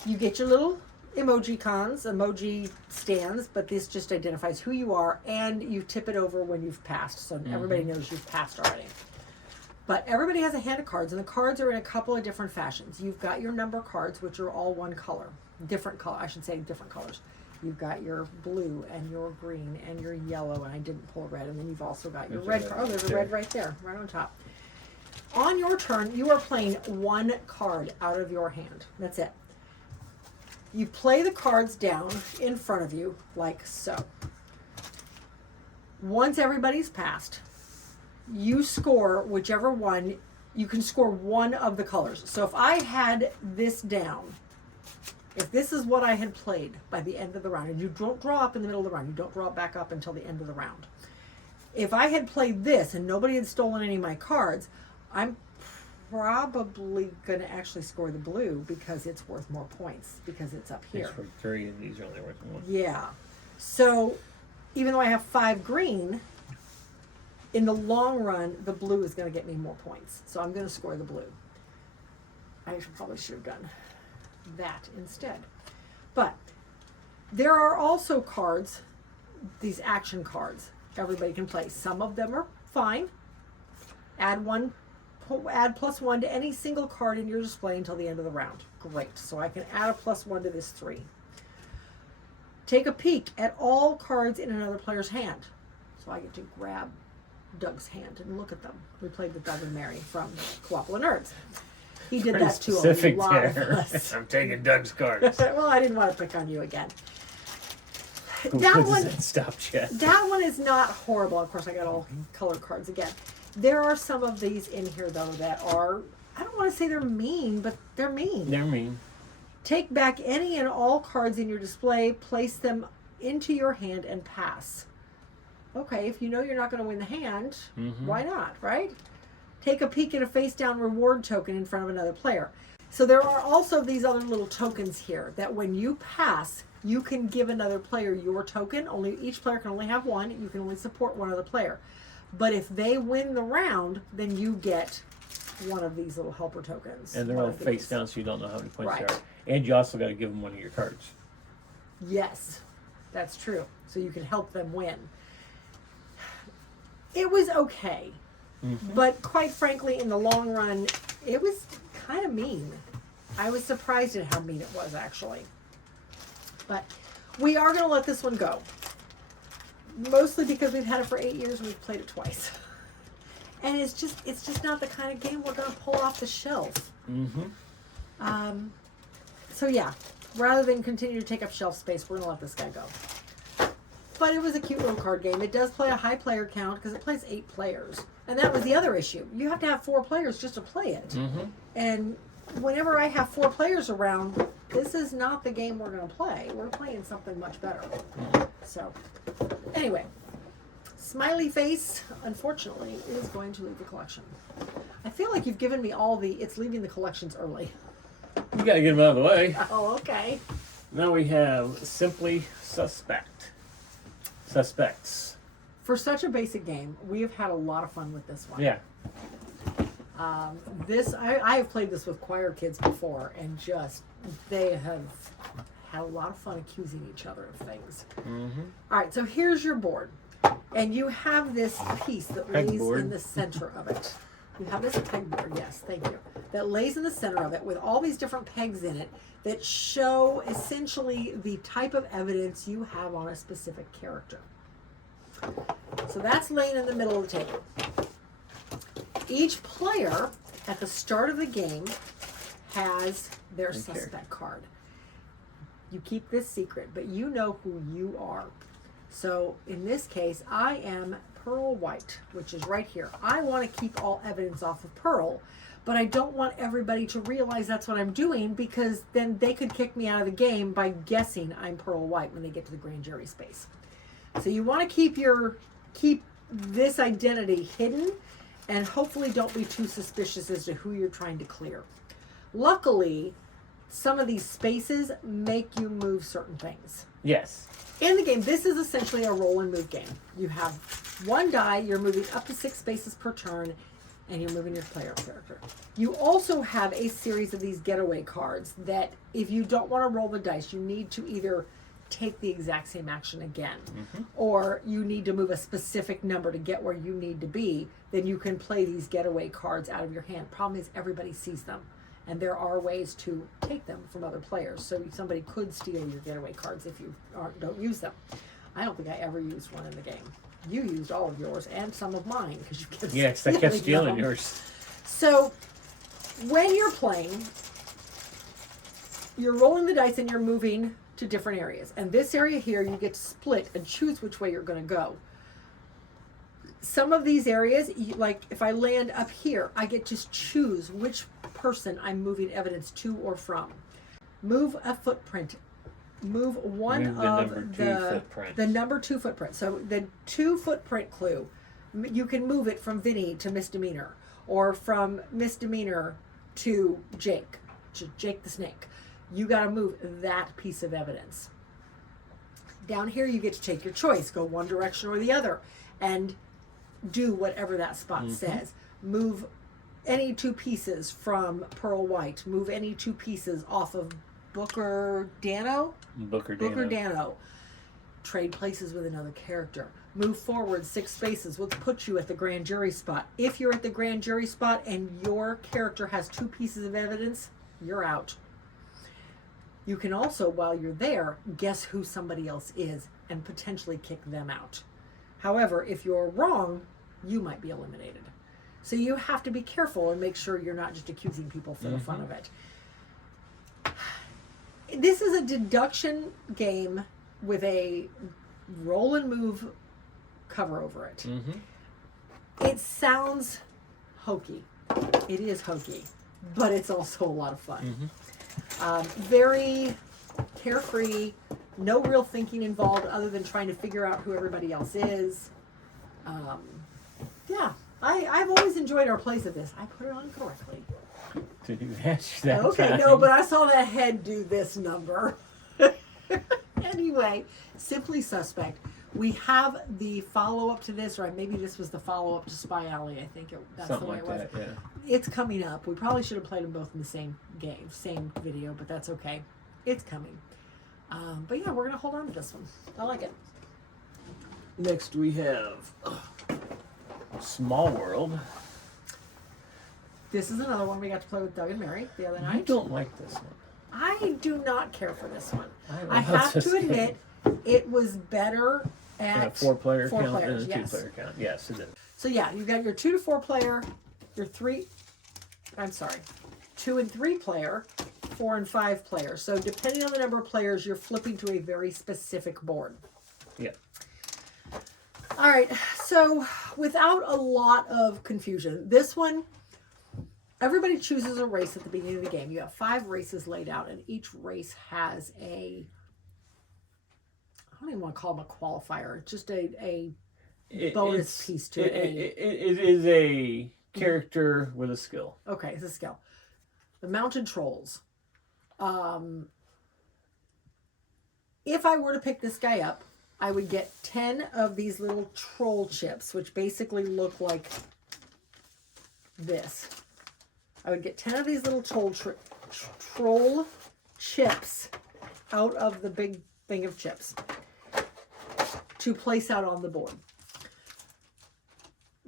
You get your little emoji stands, but this just identifies who you are, and you tip it over when you've passed, so everybody knows you've passed already. But everybody has a hand of cards, and the cards are in a couple of different fashions. You've got your number cards, which are all one color. Different colors. You've got your blue, and your green, and your yellow, and I didn't pull red, and then you've also got your red card. Oh, there's a red right there, right on top. On your turn, you are playing one card out of your hand. That's it. You play the cards down in front of you, like so. Once everybody's passed, you score whichever one. You can score one of the colors. So if I had this down, if this is what I had played by the end of the round, and you don't draw up in the middle of the round, you don't draw it back up until the end of the round. If I had played this and nobody had stolen any of my cards, I'm probably going to actually score the blue because it's worth more points because it's up here. It's for 3 and these are only worth 1. Yeah. So even though I have 5 green, in the long run, the blue is going to get me more points. So I'm going to score the blue. I probably should have done that instead. But there are also cards, these action cards, everybody can play. Some of them are fine. Add +1 to any single card in your display until the end of the round. Great. So I can add a +1 to this 3. Take a peek at all cards in another player's hand. So I get to grab Doug's hand and look at them. We played with Doug and Mary from Coopla Nerds. He did that to a lot of us. I'm taking Doug's cards. Well, I didn't want to pick on you again. Who That one stopped yet? That one is not horrible. Of course, I got all colored cards again. There are some of these in here, though, that are, I don't want to say they're mean, but they're mean. They're mean. Take back any and all cards in your display, place them into your hand, and pass. Okay, if you know you're not going to win the hand, why not, right? Take a peek at a face-down reward token in front of another player. So there are also these other little tokens here that when you pass, you can give another player your token. Each player can only have one. You can only support one other player. But if they win the round, then you get one of these little helper tokens. And they're all face down, so you don't know how many points Right. they are. And you also got to give them one of your cards. Yes, that's true. So you can help them win. It was okay. But quite frankly, in the long run, it was kind of mean. I was surprised at how mean it was, actually. But we are going to let this one go. Mostly because we've had it for 8 years and we've played it twice. And it's just not the kind of game we're going to pull off the shelf. So yeah, rather than continue to take up shelf space, we're going to let this guy go. But it was a cute little card game. It does play a high player count because it plays 8 players. And that was the other issue. You have to have 4 players just to play it. And whenever I have 4 players around, this is not the game we're going to play. We're playing something much better. So, anyway, Smiley Face, unfortunately, is going to leave the collection. I feel like you've given me all the, it's leaving the collections early. You got to get them out of the way. Oh, okay. Now we have Simply Suspects. For such a basic game, we have had a lot of fun with this one. Yeah. I have played this with choir kids before, and they have had a lot of fun accusing each other of things. All right, so here's your board, and you have this piece that lays in the center of it. You have this pegboard, yes, thank you, that lays in the center of it with all these different pegs in it that show essentially the type of evidence you have on a specific character. So that's laying in the middle of the table. Each player at the start of the game has their suspect card. You keep this secret, but you know who you are. So in this case, I am Pearl White, which is right here. I want to keep all evidence off of Pearl, but I don't want everybody to realize that's what I'm doing because then they could kick me out of the game by guessing I'm Pearl White when they get to the grand jury space. So you want to keep this identity hidden and hopefully don't be too suspicious as to who you're trying to clear. Luckily, some of these spaces make you move certain things. Yes. In the game, this is essentially a roll and move game. You have one die, you're moving up to 6 spaces per turn, and you're moving your player character. You also have a series of these getaway cards that if you don't want to roll the dice, you need to either take the exact same action again, or you need to move a specific number to get where you need to be, then you can play these getaway cards out of your hand. Problem is everybody sees them, and there are ways to take them from other players, so somebody could steal your getaway cards if you don't use them. I don't think I ever used one in the game. You used all of yours and some of mine because you kept I kept stealing yours. So when you're playing, you're rolling the dice and you're moving to different areas. And this area here, you get to split and choose which way you're going to go. Some of these areas, like if I land up here, I get to choose which person I'm moving evidence to or from. Move a footprint. Move one of the number 2 footprint. So the 2 footprint clue, you can move it from Vinny to misdemeanor, or from misdemeanor to Jake the Snake. You got to move that piece of evidence. Down here, you get to take your choice, go one direction or the other, and do whatever that spot says. Move any 2 pieces from Pearl White. Move any 2 pieces off of Booker Dano. Trade places with another character. Move forward 6 spaces. Let's put you at the grand jury spot. If you're at the grand jury spot and your character has 2 pieces of evidence, you're out. You can also, while you're there, guess who somebody else is and potentially kick them out. However, if you're wrong, you might be eliminated. So you have to be careful and make sure you're not just accusing people for the fun of it. This is a deduction game with a roll and move cover over it. It sounds hokey. It is hokey, but it's also a lot of fun. Very carefree, no real thinking involved other than trying to figure out who everybody else is. Yeah, I've always enjoyed our plays of this. I put it on correctly. Did you answer that? Okay, time? no, but I saw that head do this number. Anyway, Simply Suspect. We have the follow-up to this, or maybe this was the follow-up to Spy Alley. I think that's something the way like it was. that, yeah. It's coming up. We probably should have played them both in the same game, same video, but that's okay. It's coming. But yeah, we're going to hold on to this one. I like it. Next we have Small World. This is another one we got to play with Doug and Mary the other night. I don't like this one. I do not care for this one. I have to admit, it was better at a 4-player count players, and a 2-player count. Yes, it is. So yeah, you've got your 2 to 4 player, your 2 and 3 player, 4 and 5 player. So depending on the number of players, you're flipping to a very specific board. Yeah. All right, so without a lot of confusion, this one, everybody chooses a race at the beginning of the game. You have 5 races laid out, and each race has I don't even want to call them a qualifier. It's just a bonus piece to it. It is a character with a skill. Okay, it's a skill. The Mounted Trolls. If I were to pick this guy up, I would get 10 of these little troll chips, which basically look like this. I would get 10 of these little troll chips out of the big thing of chips to place out on the board.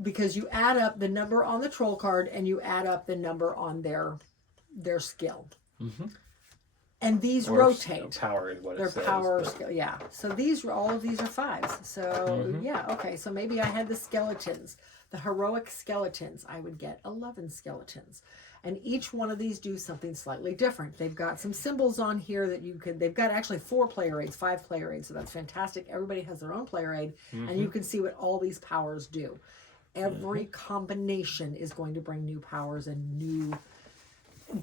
Because you add up the number on the troll card and you add up the number on their skill. And these rotate. Power is what their it says. Their power skill, yeah. So all of these are 5s. So yeah, okay. So maybe I had the skeletons, the heroic skeletons. I would get 11 skeletons. And each one of these do something slightly different. They've got some symbols on here that you could, they've got actually 4 player aids, 5 player aids. So that's fantastic. Everybody has their own player aid and you can see what all these powers do. Every combination is going to bring new powers and new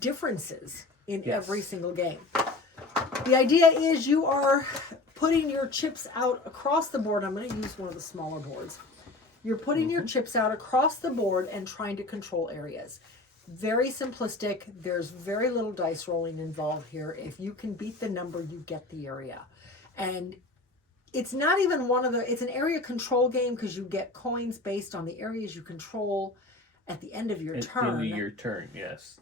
differences in every single game. The idea is you are putting your chips out across the board. I'm going to use one of the smaller boards. You're putting your chips out across the board and trying to control areas. Very simplistic. There's very little dice rolling involved here. If you can beat the number, you get the area. And it's not even it's an area control game because you get coins based on the areas you control at the end of your turn. At the end of your turn, yes.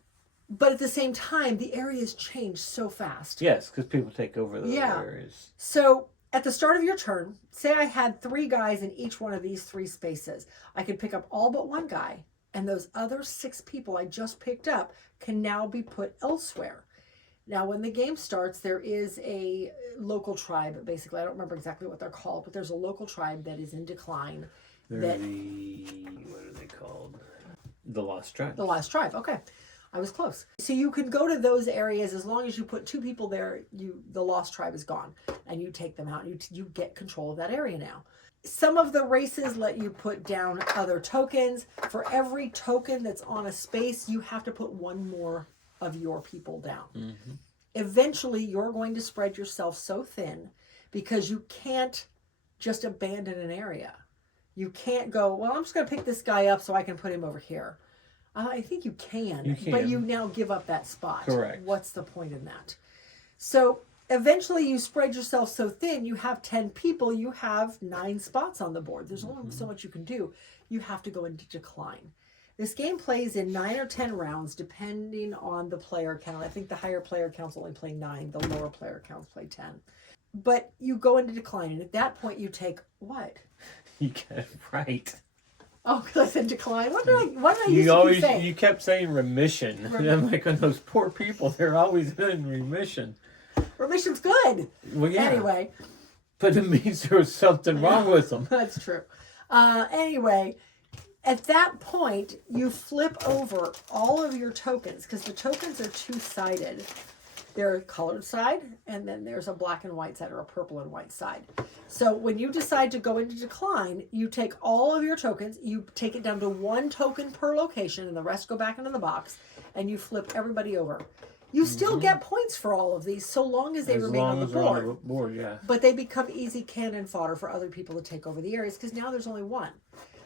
But at the same time, the areas change so fast. Yes, because people take over those areas. So at the start of your turn, say I had 3 guys in each one of these 3 spaces. I could pick up all but 1 guy, and those other 6 people I just picked up can now be put elsewhere. Now, when the game starts, there is a local tribe, basically. I don't remember exactly what they're called, but there's a local tribe that is in decline. What are they called? The Lost Tribe. The Last Tribe. Okay. I was close. So you can go to those areas as long as you put 2 people there, the Lost Tribe is gone. And you take them out. And you get control of that area now. Some of the races let you put down other tokens. For every token that's on a space, you have to put 1 more of your people down. Mm-hmm. Eventually, you're going to spread yourself so thin because you can't just abandon an area. You can't go, well, I'm just going to pick this guy up so I can put him over here. I think you can, but you now give up that spot. Correct. What's the point in that? So eventually you spread yourself so thin, you have 10 people, you have 9 spots on the board. There's only so much you can do. You have to go into decline. This game plays in 9 or 10 rounds, depending on the player count. I think the higher player counts only play 9. The lower player counts play 10. But you go into decline, and at that point you take what? You get it right. Oh, because I said decline. What did I used to keep saying? You kept saying remission. And I'm like, on those poor people, they're always in remission. Remission's good. Well, yeah. Anyway. But it means there was something wrong with them. That's true. Anyway, at that point, you flip over all of your tokens, because the tokens are 2-sided. There's a colored side, and then there's a black and white side, or a purple and white side. So when you decide to go into decline, you take all of your tokens, you take it down to 1 token per location, and the rest go back into the box, and you flip everybody over. You still get points for all of these, so long as they remain on the board. Yeah. But they become easy cannon fodder for other people to take over the areas, because now there's only 1.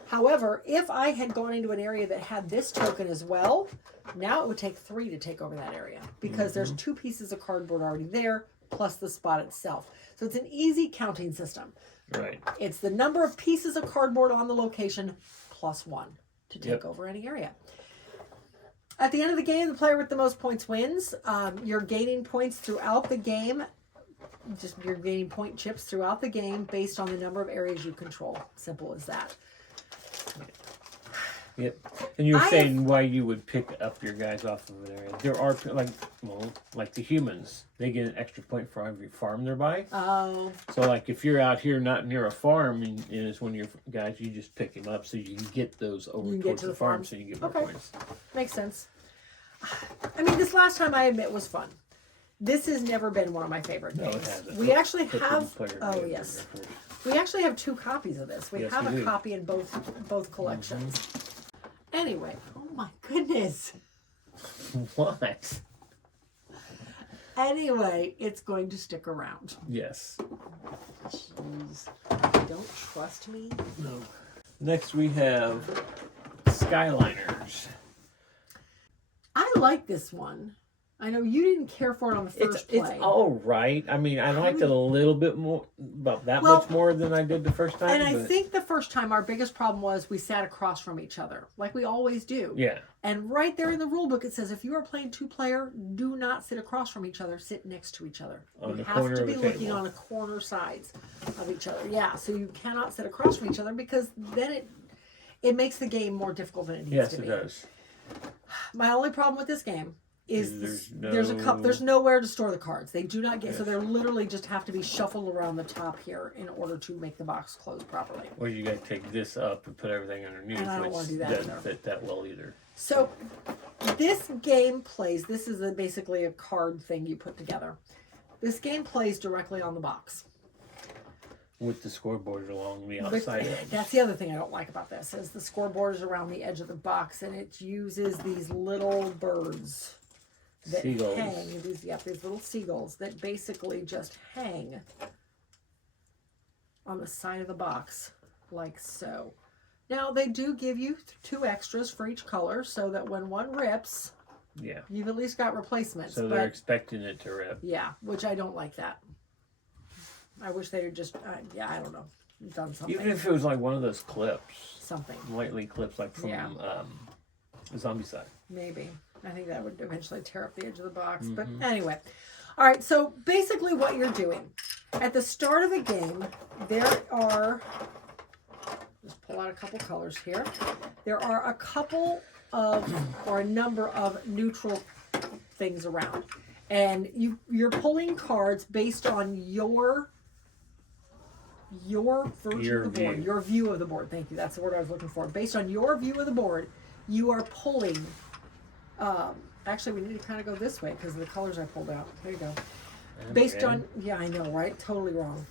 However, if I had gone into an area that had this token as well, now it would take 3 to take over that area, because there's 2 pieces of cardboard already there, plus the spot itself. So it's an easy counting system. Right. It's the number of pieces of cardboard on the location plus 1 to take over any area. At the end of the game, the player with the most points wins. You're gaining points throughout the game. You're gaining point chips throughout the game based on the number of areas you control. Simple as that. Yep. And you were saying why you would pick up your guys off of an area. There are, like the humans, they get an extra point for every farm they're by. Oh. So, like, if you're out here not near a farm and it's one of your guys, you just pick him up so you can get those over towards the farm so you get more points. Makes sense. I mean, this last time I admit was fun. This has never been one of my favorite games. No, it hasn't. We actually have... Oh, yes. We actually have 2 copies of this. We have a copy in both collections. Anyway, oh my goodness. What? Anyway, it's going to stick around. Yes. Jeez. Don't trust me? No. Next we have Skyliners. I like this one. I know you didn't care for it on the first play. It's all right. I mean, I liked it a little bit more, about that much more than I did the first time. And I think the first time our biggest problem was we sat across from each other, like we always do. Yeah. And right there in the rule book, it says if you are playing 2-player, do not sit across from each other. Sit next to each other. You have to be looking on the corner sides of each other. Yeah, so you cannot sit across from each other, because then it makes the game more difficult than it needs to be. Yes, it does. My only problem with this game is there's nowhere to store the cards. They do not get, so they're literally just have to be shuffled around the top here in order to make the box close properly. Or you got to take this up and put everything underneath, and I don't want to do that doesn't fit that well either. So this game plays, this is basically a card thing you put together. This game plays directly on the box. With the scoreboard along the outside edge. That's the other thing I don't like about this, is the scoreboard is around the edge of the box, and it uses these little birds that hang. These little seagulls that basically just hang on the side of the box, like so. Now, they do give you 2 extras for each color, so that when one rips, you've at least got replacements. So they're expecting it to rip. Yeah, which I don't like that. I wish they had just, I don't know, done something. Even if it was like one of those clips. Something. Lightly clips, like from Zombicide. Maybe. I think that would eventually tear up the edge of the box. But anyway. All right, so basically what you're doing. At the start of the game, there are, let's pull out a couple colors here. There are a couple of, or a number of neutral things around. And you're pulling cards based on your version of the board, your view of the board. Thank you. That's the word I was looking for. Based on your view of the board, you are pulling. Actually, we need to kind of go this way because of the colors I pulled out. There you go. Based on, yeah, I know, right? Totally wrong.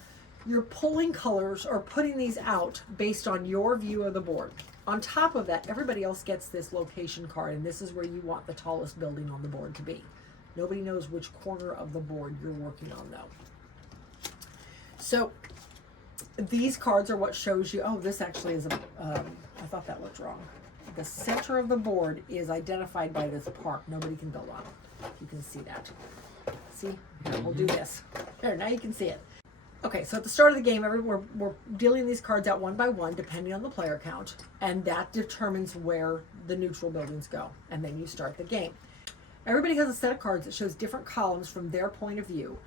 You're pulling colors or putting these out based on your view of the board. On top of that, everybody else gets this location card, and this is where you want the tallest building on the board to be. Nobody knows which corner of the board you're working on, though. So these cards are what shows you, oh, this actually is a, I thought that looked wrong. The center of the board is identified by this park. Nobody can build on it. You can see that. See? Here, we'll do this. There, now you can see it. Okay, so at the start of the game, we're dealing these cards out one by one, depending on the player count, and that determines where the neutral buildings go, and then you start the game. Everybody has a set of cards that shows different columns from their point of view,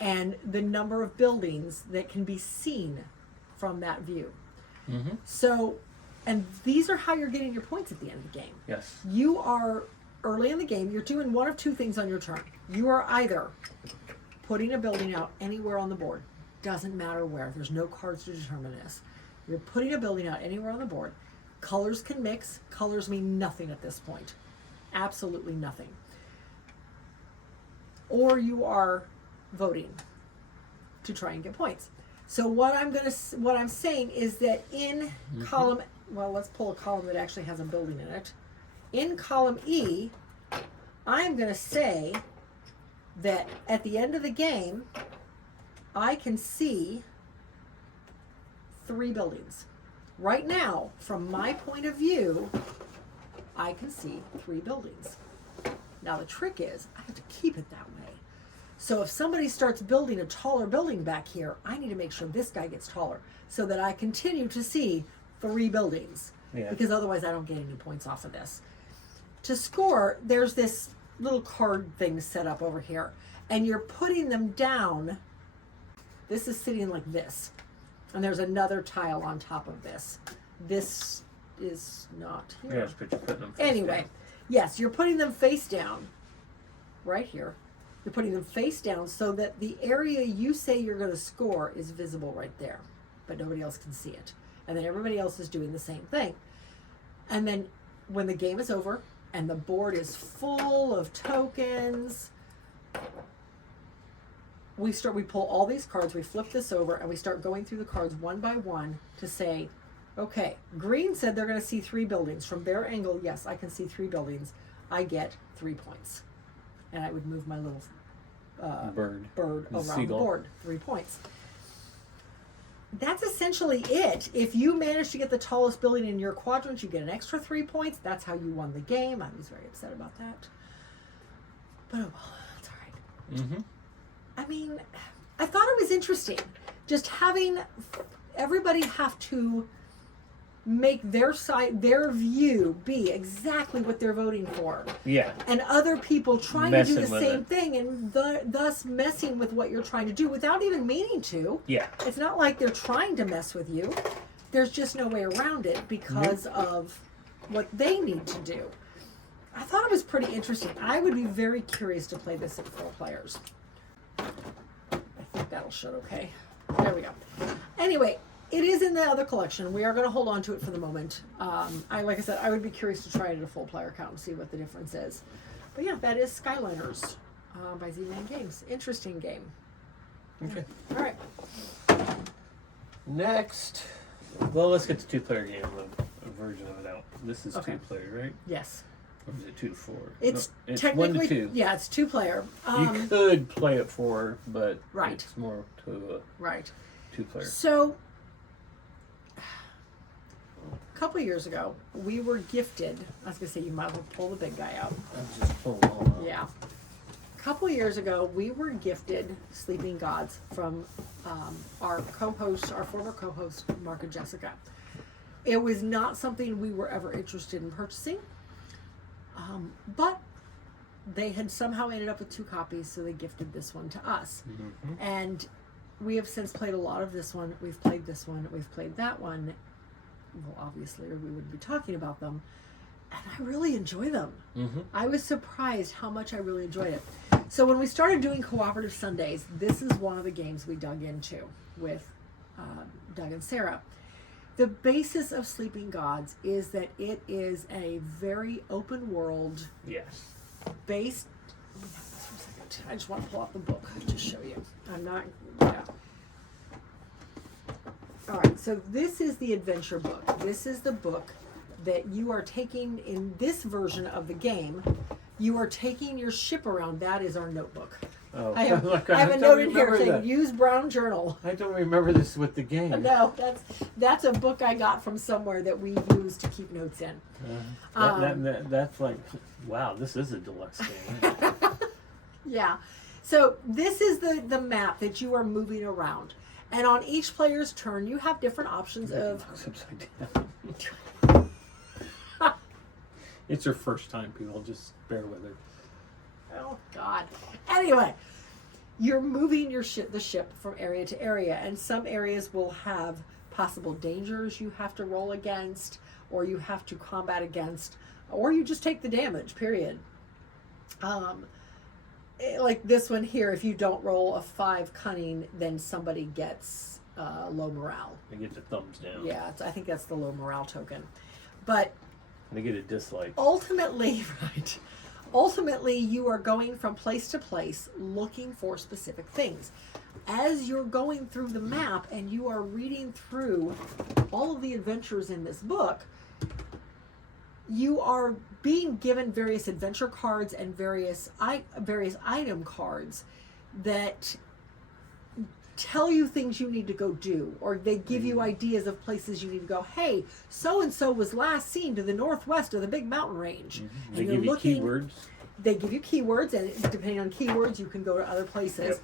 and the number of buildings that can be seen from that view. Mm-hmm. So, and these are how you're getting your points at the end of the game. Yes. You are, early in the game, you're doing one of two things on your turn. You are either putting a building out anywhere on the board. Doesn't matter where. There's no cards to determine this. You're putting a building out anywhere on the board. Colors can mix. Colors mean nothing at this point. Absolutely nothing. Or you are voting to try and get points. So what I'm saying is that in column, well, let's pull a column that actually has a building in it. In column E, I'm going to say that at the end of the game, I can see 3 buildings. Right now, from my point of view, I can see 3 buildings. Now the trick is, I have to keep it that way. So if somebody starts building a taller building back here, I need to make sure this guy gets taller so that I continue to see 3 buildings. Yeah. Because otherwise I don't get any points off of this. To score, there's this little card thing set up over here, and you're putting them down. This is sitting like this, and there's another tile on top of this. This is not here. Yes, but you're putting them face Anyway, down. yes, you're putting them face down, right here. You're putting them face down so that the area you say you're going to score is visible right there, but nobody else can see it. And then everybody else is doing the same thing. And then when the game is over and the board is full of tokens, we pull all these cards, we flip this over, and we start going through the cards one by one to say, okay, green said they're going to see 3 buildings. From their angle, yes, I can see 3 buildings. I get 3 points. And I would move my little bird around seagull. the board, 3 points. That's essentially it. If you manage to get the tallest building in your quadrant, you get an extra 3 points. That's how you won the game. I was very upset about that. But oh well, that's all right. Mm-hmm. I mean, I thought it was interesting. Just having everybody have to make their side, their view be exactly what they're voting for. Yeah. And other people trying to do the Messing with same it. thing and thus messing with what you're trying to do without even meaning to. Yeah. It's not like they're trying to mess with you. There's just no way around it because of what they need to do. I thought it was pretty interesting. I would be very curious to play this at 4 players. I think that'll show okay. There we go. Anyway, it is in the other collection. We are going to hold on to it for the moment. Like I said, I would be curious to try it at a full player count and see what the difference is. But yeah, that is Skyliners by Z-Man Games. Interesting game. Okay. All right. Next, well, let's get the 2-player game, a version of it out. This is Okay. 2-player, right? Yes. Or is it 2 to 4? It's No, it's technically 1 to 2. Yeah, it's 2-player. You could play it 4, but Right. it's more to Right. a 2-player. So, a couple of years ago, we were gifted. I was gonna say you might as well pull the big guy out. I'm just pulling all out. Yeah. A couple of years ago, we were gifted Sleeping Gods from our co-host, our former co-host, Mark and Jessica. It was not something we were ever interested in purchasing, but they had somehow ended up with 2 copies, so they gifted this one to us. Mm-hmm. And we have since played a lot of this one. We've played this one. We've played that one. Well, obviously, or we wouldn't be talking about them. And I really enjoy them. Mm-hmm. I was surprised how much I really enjoyed it. So when we started doing Cooperative Sundays, this is one of the games we dug into with Doug and Sarah. The basis of Sleeping Gods is that it is a very open world Yes. based. For a second. I just want to pull out the book to show you. I'm not. Yeah. All right. So this is the adventure book. This is the book that you are taking in this version of the game. You are taking your ship around. That is our notebook. Oh, I have look, a don't note in here remember saying that. use brown journal. I don't remember this with the game. No, that's a book I got from somewhere that we use to keep notes in. That's like, wow, this is a deluxe game. Yeah. So this is the map that you are moving around. And on each player's turn, you have different options of... Upside down. It's her first time, people. Just bear with her. Oh, God. Anyway, you're moving the ship from area to area. And some areas will have possible dangers you have to roll against, or you have to combat against, or you just take the damage, period. Like this one here, if you don't roll a 5 cunning, then somebody gets low morale. They get the thumbs down. Yeah, I think that's the low morale token. But They get a dislike. ultimately, right, ultimately you are going from place to place looking for specific things. As you're going through the map and you are reading through all of the adventures in this book, you are being given various adventure cards and various item cards that tell you things you need to go do, or they give you ideas of places you need to go. Hey, so and so was last seen to the northwest of the big mountain range. They give you keywords. They give you keywords, and depending on keywords, you can go to other places. Yep.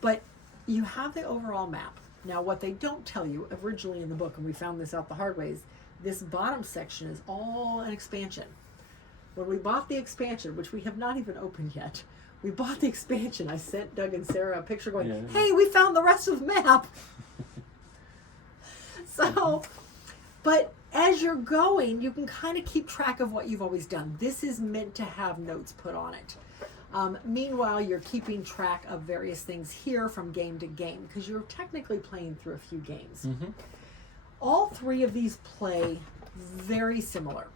But you have the overall map. Now, what they don't tell you originally in the book, and we found this out the hard way, is this bottom section is all an expansion. When we bought the expansion, which we have not even opened yet, we bought the expansion. I sent Doug and Sarah a picture going, hey, we found the rest of the map. So, but as you're going, you can kind of keep track of what you've always done. This is meant to have notes put on it. Meanwhile, you're keeping track of various things here from game to game, because you're technically playing through a few games. Mm-hmm. All 3 of these play very similar.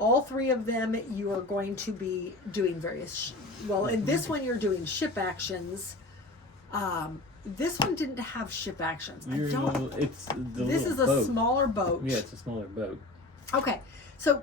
All 3 of them, you are going to be doing various... well, in this one, you're doing ship actions. This one didn't have ship actions. It's the this is a boat. smaller boat. Yeah, it's a smaller boat. Okay, so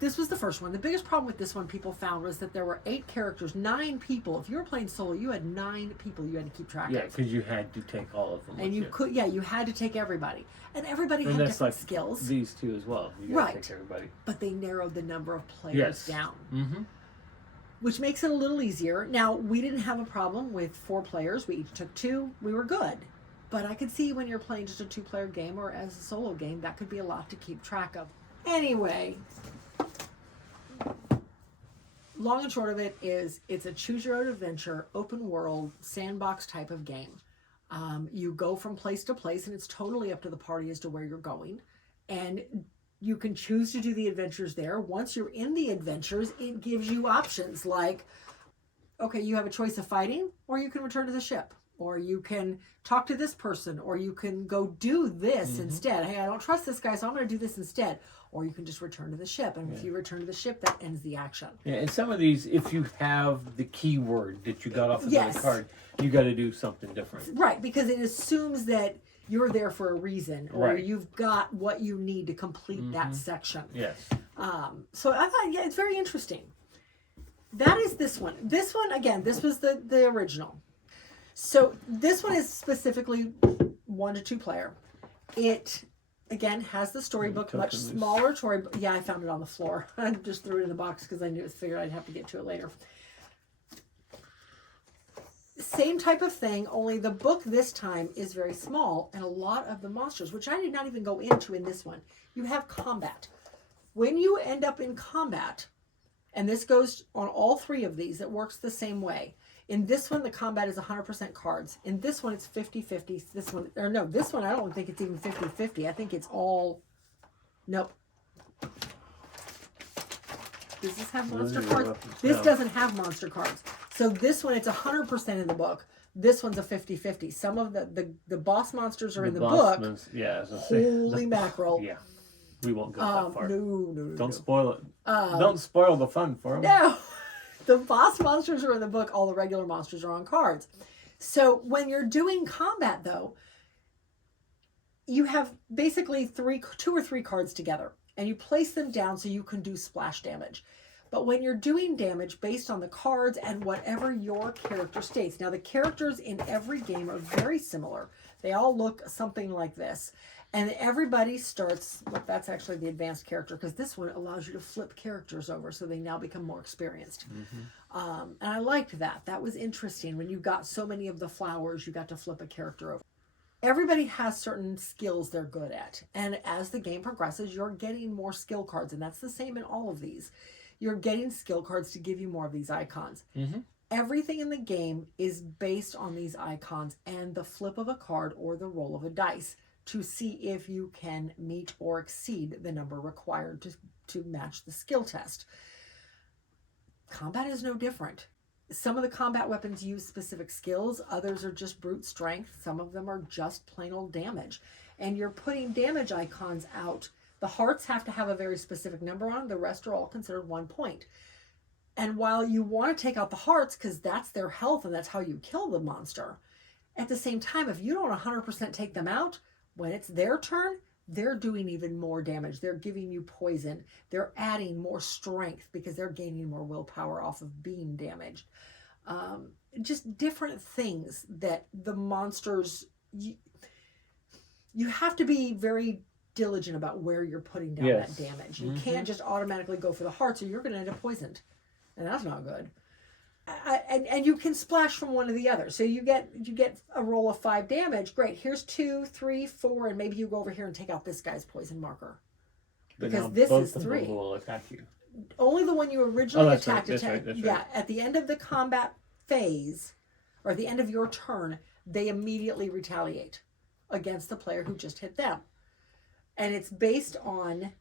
this was the first one. The biggest problem with this one people found was that there were 8 characters, 9 people. If you were playing solo, you had 9 people you had to keep track Yeah, of. because you had to take all of them. And you could, you had to take everybody. And everybody had that's different like skills. These two as well. You gotta Right. take everybody. But they narrowed the number of players down. Mm-hmm. Which makes it a little easier. Now, we didn't have a problem with 4 players. We each took 2. We were good. But I could see when you're playing just a 2-player game or as a solo game, that could be a lot to keep track of. Anyway, long and short of it is it's a choose-your-own adventure, open world, sandbox type of game. You go from place to place, and it's totally up to the party as to where you're going. And you can choose to do the adventures there. Once you're in the adventures, it gives you options like, okay, you have a choice of fighting, or you can return to the ship, or you can talk to this person, or you can go do this instead. Hey, I don't trust this guy, so I'm going to do this instead. Or you can just return to the ship. And if you return to the ship, that ends the action. Yeah, and some of these, if you have the keyword that you got off of the card, you got to do something different. Right, because it assumes that you're there for a reason, or Right. you've got what you need to complete that section. Yes. So I thought, it's very interesting. That is this one. This one, again, this was the original. So this one is specifically 1 to 2 player. It, again, has the storybook, much smaller story. Yeah, I found it on the floor. I just threw it in the box because I figured I'd have to get to it later. Same type of thing, only the book this time is very small, and a lot of the monsters, which I did not even go into in this one, you have combat. When you end up in combat, and this goes on all 3 of these, it works the same way. In this one, the combat is 100% cards. In this one, it's 50-50. This one, I don't think it's even 50-50. I think it's all, nope. Does this have monster cards? This doesn't have monster cards. So this one, it's 100% in the book. This one's a 50-50. Some of the boss monsters are in the boss book. Yeah, I was gonna say. Holy mackerel. Yeah. We won't go that far. No. Don't spoil it. Don't spoil the fun for them. No. The boss monsters are in the book. All the regular monsters are on cards. So when you're doing combat, though, you have basically 2 or 3 cards together, and you place them down so you can do splash damage. But when you're doing damage based on the cards and whatever your character states. Now, the characters in every game are very similar. They all look something like this. And everybody starts, look, that's actually the advanced character, because this one allows you to flip characters over so they now become more experienced. And I liked that. That was interesting. When you got so many of the flowers, you got to flip a character over. Everybody has certain skills they're good at. And as the game progresses, you're getting more skill cards. And that's the same in all of these. You're getting skill cards to give you more of these icons. Everything in the game is based on these icons and the flip of a card or the roll of a dice to see if you can meet or exceed the number required to match the skill test. Combat is no different. Some of the combat weapons use specific skills. Others are just brute strength. Some of them are just plain old damage. And you're putting damage icons out. The hearts have to have a very specific number on them. The rest are all considered 1 point. And while you want to take out the hearts because that's their health and that's how you kill the monster, at the same time, if you don't 100% take them out, when it's their turn, they're doing even more damage. They're giving you poison. They're adding more strength because they're gaining more willpower off of being damaged. Just different things that the monsters... You have to be very diligent about where you're putting down that damage. You can't just automatically go for the hearts or you're going to end up poisoned. And that's not good. And you can splash from one to the other. So you get a roll of 5 damage. Great. Here's 2, 3, 4, and maybe you go over here and take out this guy's poison marker. But because this is 3. Will attack you. Only the one you originally attacked. Right. That's yeah. right. At the end of the combat phase, or at the end of your turn, they immediately retaliate against the player who just hit them. And it's based on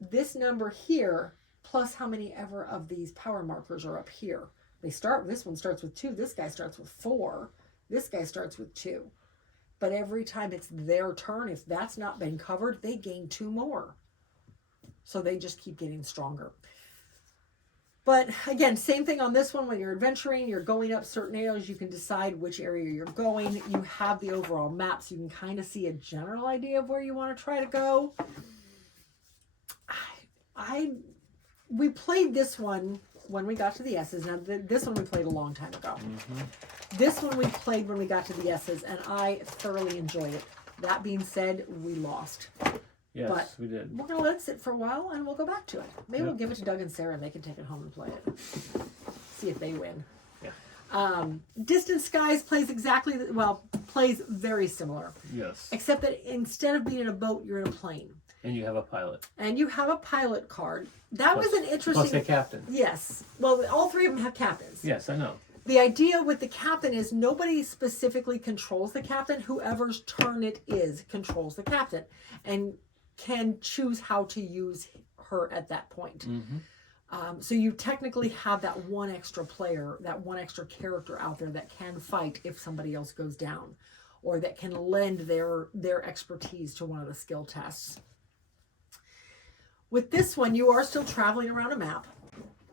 this number here plus how many ever of these power markers are up here. This one starts with 2, this guy starts with 4, this guy starts with 2. But every time it's their turn, if that's not been covered, they gain 2 more. So they just keep getting stronger. But again, same thing on this one. When you're adventuring, you're going up certain areas, you can decide which area you're going. You have the overall map, so you can kind of see a general idea of where you want to try to go. We played this one when we got to the S's. Now, this one we played a long time ago. This one we played when we got to the S's, and I thoroughly enjoyed it. That being said, we lost. Yes, but we did. We're going to let it sit for a while, and we'll go back to it. Maybe we'll give it to Doug and Sarah, and they can take it home and play it. See if they win. Yeah. Distant Skies plays plays very similar. Yes. Except that instead of being in a boat, you're in a plane. And you have a pilot. And you have a pilot card. That was an interesting... Plus a captain. Yes. Well, all 3 of them have captains. Yes, I know. The idea with the captain is nobody specifically controls the captain. Whoever's turn it is controls the captain and can choose how to use her at that point. So you technically have that one extra player, that one extra character out there that can fight if somebody else goes down, or that can lend their expertise to one of the skill tests. With this one, you are still traveling around a map,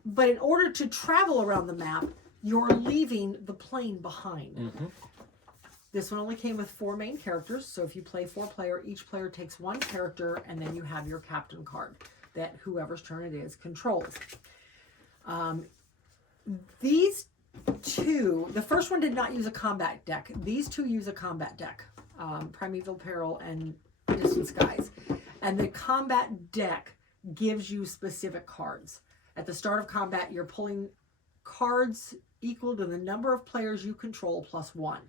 but in order to travel around the map, you're leaving the plane behind. This one only came with 4 main characters, so if you play 4-player, each player takes 1 character, and then you have your captain card that whoever's turn it is controls. These 2, the first one did not use a combat deck. These 2 use a combat deck, Primeval Peril and Distant Skies. And the combat deck gives you specific cards. At the start of combat, you're pulling cards equal to the number of players you control plus 1.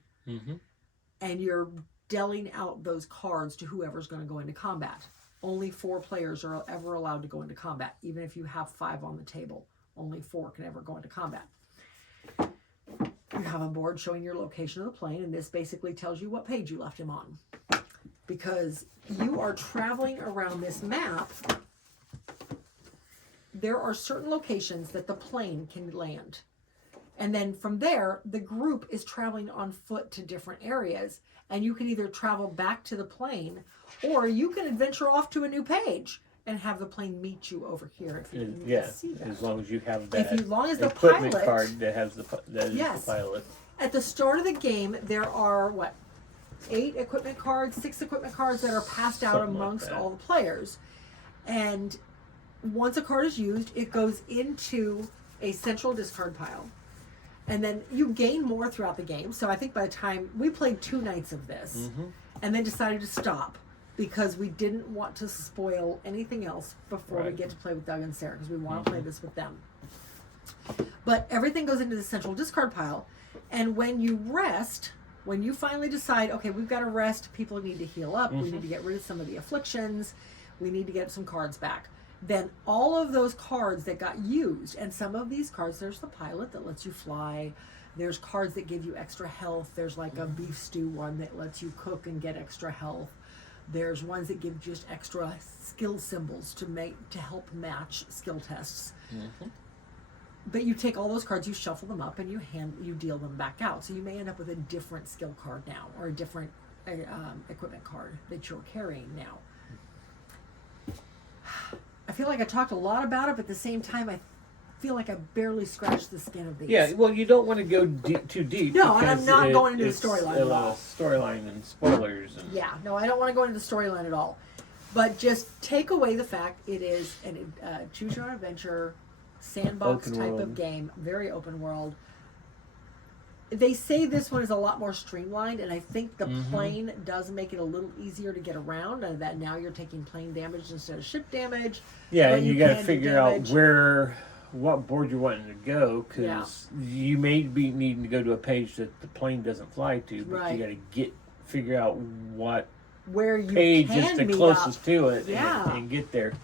And you're dealing out those cards to whoever's going to go into combat. Only 4 players are ever allowed to go into combat. Even if you have 5 on the table, only 4 can ever go into combat. You have a board showing your location of the plane, and this basically tells you what page you left him on. Because you are traveling around this map, there are certain locations that the plane can land. And then from there, the group is traveling on foot to different areas. And you can either travel back to the plane, or you can adventure off to a new page and have the plane meet you over here if you can see that. As long as you have that as long as the equipment pilot, card that has the pilot. At the start of the game, there are 8 equipment cards, 6 equipment cards that are passed out amongst all the players. And once a card is used, it goes into a central discard pile. And then you gain more throughout the game. So I think by the time we played 2 nights of this, and then decided to stop because we didn't want to spoil anything else before we get to play with Doug and Sarah, because we want to play this with them. But everything goes into the central discard pile. And when you rest, when you finally decide, okay, we've got to rest, people need to heal up, we need to get rid of some of the afflictions, we need to get some cards back, then all of those cards that got used, and some of these cards, there's the pilot that lets you fly, there's cards that give you extra health, there's like a beef stew one that lets you cook and get extra health, there's ones that give just extra skill symbols to help match skill tests. But you take all those cards, you shuffle them up, and you deal them back out. So you may end up with a different skill card now, or a different equipment card that you're carrying now. I feel like I talked a lot about it, but at the same time, I feel like I barely scratched the skin of these. Yeah, well, you don't want to go too deep. No, and I'm not going into the storyline at all. Storyline and spoilers. And... Yeah, no, I don't want to go into the storyline at all. But just take away the fact it is a choose your own adventure, sandbox open type world. of game, very open world. They say this one is a lot more streamlined, and I think the plane does make it a little easier to get around, and that now you're taking plane damage instead of ship damage. Yeah, and you got to figure out what board you're wanting to go, because you may be needing to go to a page that the plane doesn't fly to, but you got to figure out where you page is the closest to it and get there.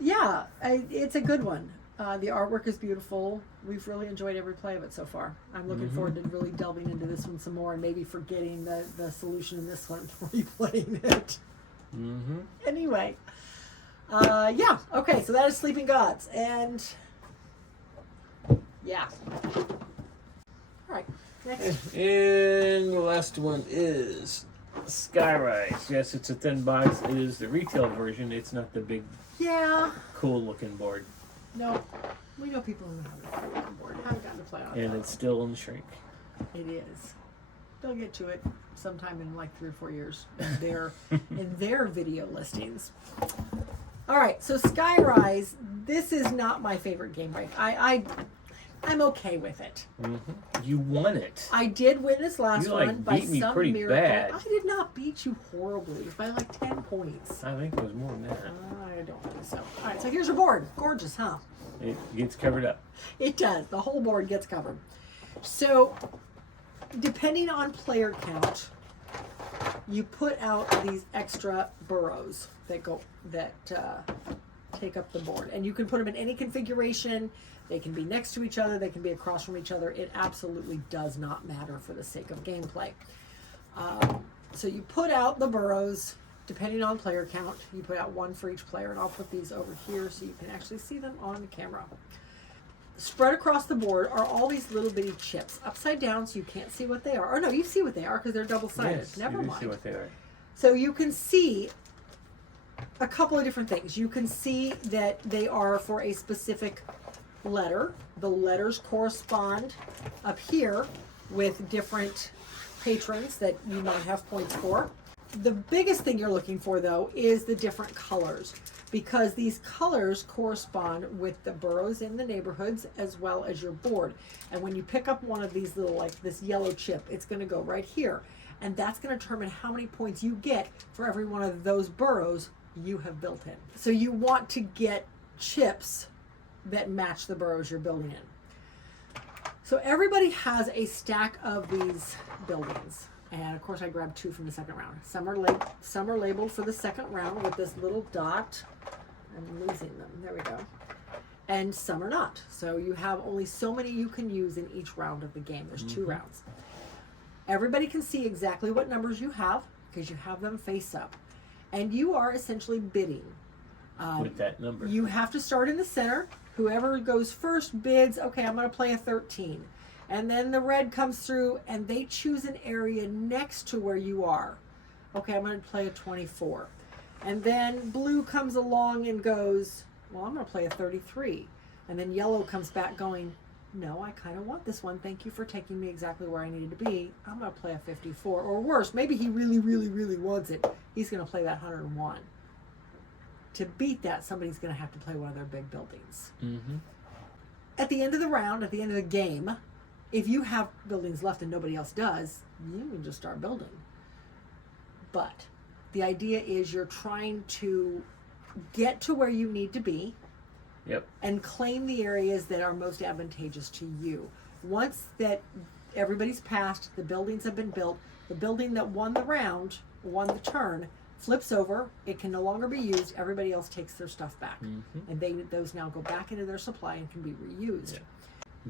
It's a good one. The artwork is beautiful. We've really enjoyed every play of it so far. I'm looking forward to really delving into this one some more and maybe forgetting the solution in this one, replaying it. Anyway. Okay, so that is Sleeping Gods. And all right, next. And the last one is Skyrise. Yes, it's a thin box. It is the retail version. It's not the big, cool looking board. No, we know people who have it on board. Haven't gotten to play on it. And it's still in the shrink. It is. They'll get to it sometime in like 3 or 4 years in their video listings. All right, so Skyrise. This is not my favorite game. I'm okay with it. You won it. I did win this last one by beat me some pretty miracle. bad. I did not beat you horribly. By like 10 points. I think it was more than that. I don't think so. All right, so here's your board. Gorgeous, huh? It gets covered up. It does. The whole board gets covered. So, depending on player count, you put out these extra burrows that take up the board, and you can put them in any configuration. They can be next to each other. They can be across from each other. It absolutely does not matter for the sake of gameplay. So you put out the burrows, depending on player count. You put out 1 for each player, and I'll put these over here so you can actually see them on the camera. Spread across the board are all these little bitty chips, upside down so you can't see what they are. Or no, you see what they are because they're double-sided. Yes, Never you mind. see what they are. So you can see a couple of different things. You can see that they are for a specific letter. The letters correspond up here with different patrons that you might have points for. The biggest thing you're looking for, though, is the different colors, because these colors correspond with the boroughs in the neighborhoods as well as your board. And when you pick up one of these little, like this yellow chip, it's going to go right here. And that's going to determine how many points you get for every one of those boroughs you have built in. So you want to get chips that match the boroughs you're building in. So everybody has a stack of these buildings. And of course I grabbed 2 from the second round. Some are labeled for the second round with this little dot. I'm losing them. There we go. And some are not. So you have only so many you can use in each round of the game. There's 2 rounds. Everybody can see exactly what numbers you have because you have them face up. And you are essentially bidding. With that number. You have to start in the center. Whoever goes first bids, okay, I'm going to play a 13. And then the red comes through and they choose an area next to where you are. Okay, I'm going to play a 24. And then blue comes along and goes, well, I'm going to play a 33. And then yellow comes back going, no, I kind of want this one. Thank you for taking me exactly where I needed to be. I'm going to play a 54. Or worse, maybe he really, really, really wants it. He's going to play that 101. To beat that, somebody's going to have to play one of their big buildings. Mm-hmm. At the end of the round, at the end of the game, if you have buildings left and nobody else does, you can just start building. But the idea is you're trying to get to where you need to be. Yep. And claim the areas that are most advantageous to you. Once that everybody's passed, the buildings have been built, the building that won the round, won the turn, flips over, it can no longer be used, everybody else takes their stuff back. Mm-hmm. And those now go back into their supply and can be reused. Yeah.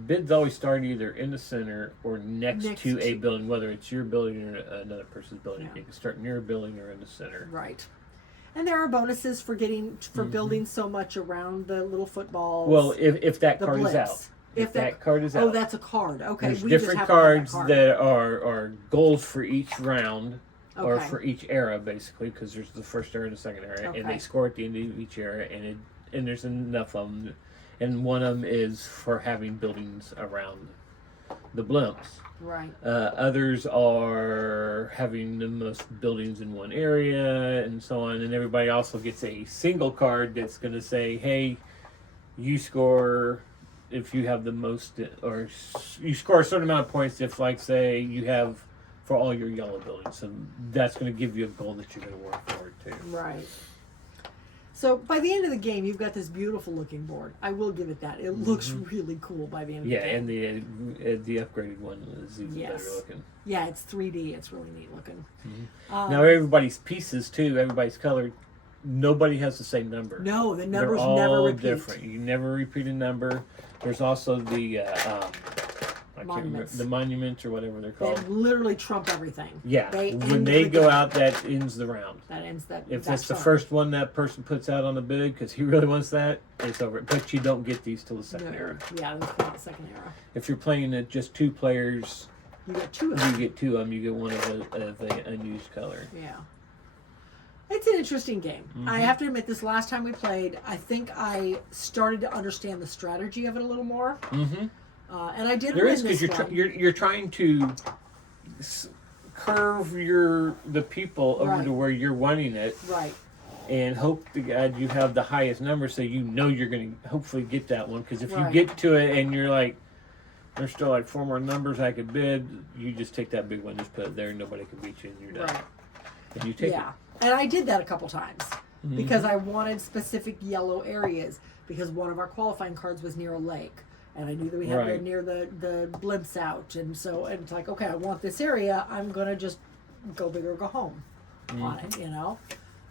Bids always start either in the center or next to a building, whether it's your building or another person's building. Yeah. You can start near a building or in the center. Right. And there are bonuses for building so much around the little footballs. Well, if that card is blips. out. If that card is out. Oh, that's a card. Okay. There's we just different happen to have cards card. that are goals for each round. Or Okay. for each era, basically, because there's the first era and the second era, and they Okay. score at the end of each era, and there's enough of them, and one of them is for having buildings around the blimps. Right. Others are having the most buildings in one area, and so on, and everybody also gets a single card that's going to say, hey, you score if you have the most, or you score a certain amount of points if, like, say, you have for all your yellow buildings. So that's going to give you a goal that you're going to work forward to. Right. So by the end of the game, you've got this beautiful looking board. I will give it that. It looks really cool by the end of the game. And the upgraded one is even better looking. Yeah, it's 3D. It's really neat looking. Mm-hmm. Now everybody's pieces too, everybody's colored. Nobody has the same number. No, the numbers They're all never repeat. different. You never repeat a number. There's also the Monuments. The monuments or whatever they're They called. literally trump everything. Yeah, End when they with go the- out, that ends the round. That ends that. If that it's the turn. first one that person puts out on the bid because he really wants that, it's over. But you don't get these till the second era. Yeah, that's not the second era. If you're playing at just two players, You get two of you them. get two of them. You get one of a unused color. Yeah. It's an interesting game. Mm-hmm. I have to admit, this last time we played, I think I started to understand the strategy of it a little more. Mm-hmm. And I did There win is this because one. you're trying to curve the people over Right. to where you're wanting it, Right. and hope to God you have the highest number, so you know you're going to hopefully get that one. Because if Right. you get to it and you're like, there's still like 4 more numbers I could bid, you just take that big one, just put it there, and nobody can beat you, and you're done. Right. And you take Yeah. And I did that a couple times Mhm. because I wanted specific yellow areas because one of our qualifying cards was near a lake. And I knew that we had Right. near the blimps out. And so and it's like, okay, I want this area. I'm going to just go big or go home on it, you know.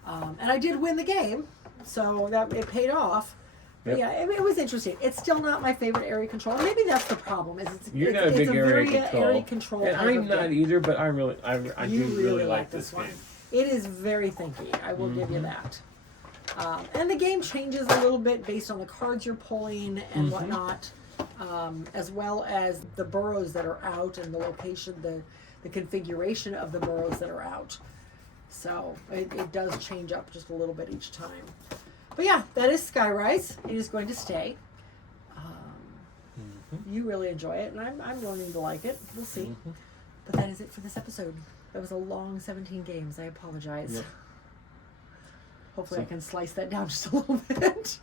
And I did win the game. So that it paid off. But Yep. yeah, it was interesting. It's still not my favorite area control. Maybe that's the problem. Is You're it's, not a big area very control. area control. And type I'm of not game. either, but I You do really like this this one. game. It is very thinky. I will give Mm-hmm. you that. And the game changes a little bit based on the cards you're pulling and Mm-hmm. whatnot, as well as the boroughs that are out and the location, the configuration of the boroughs that are out. So it does change up just a little bit each time. But yeah, that is Skyrise. It is going to stay. You really enjoy it, and I'm learning to like it. We'll see. Mm-hmm. But that is it for this episode. That was a long 17 games. I apologize. Yep. Hopefully So- I can slice that down just a little bit.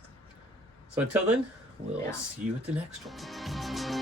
So until then, we'll Yeah. see you at the next one.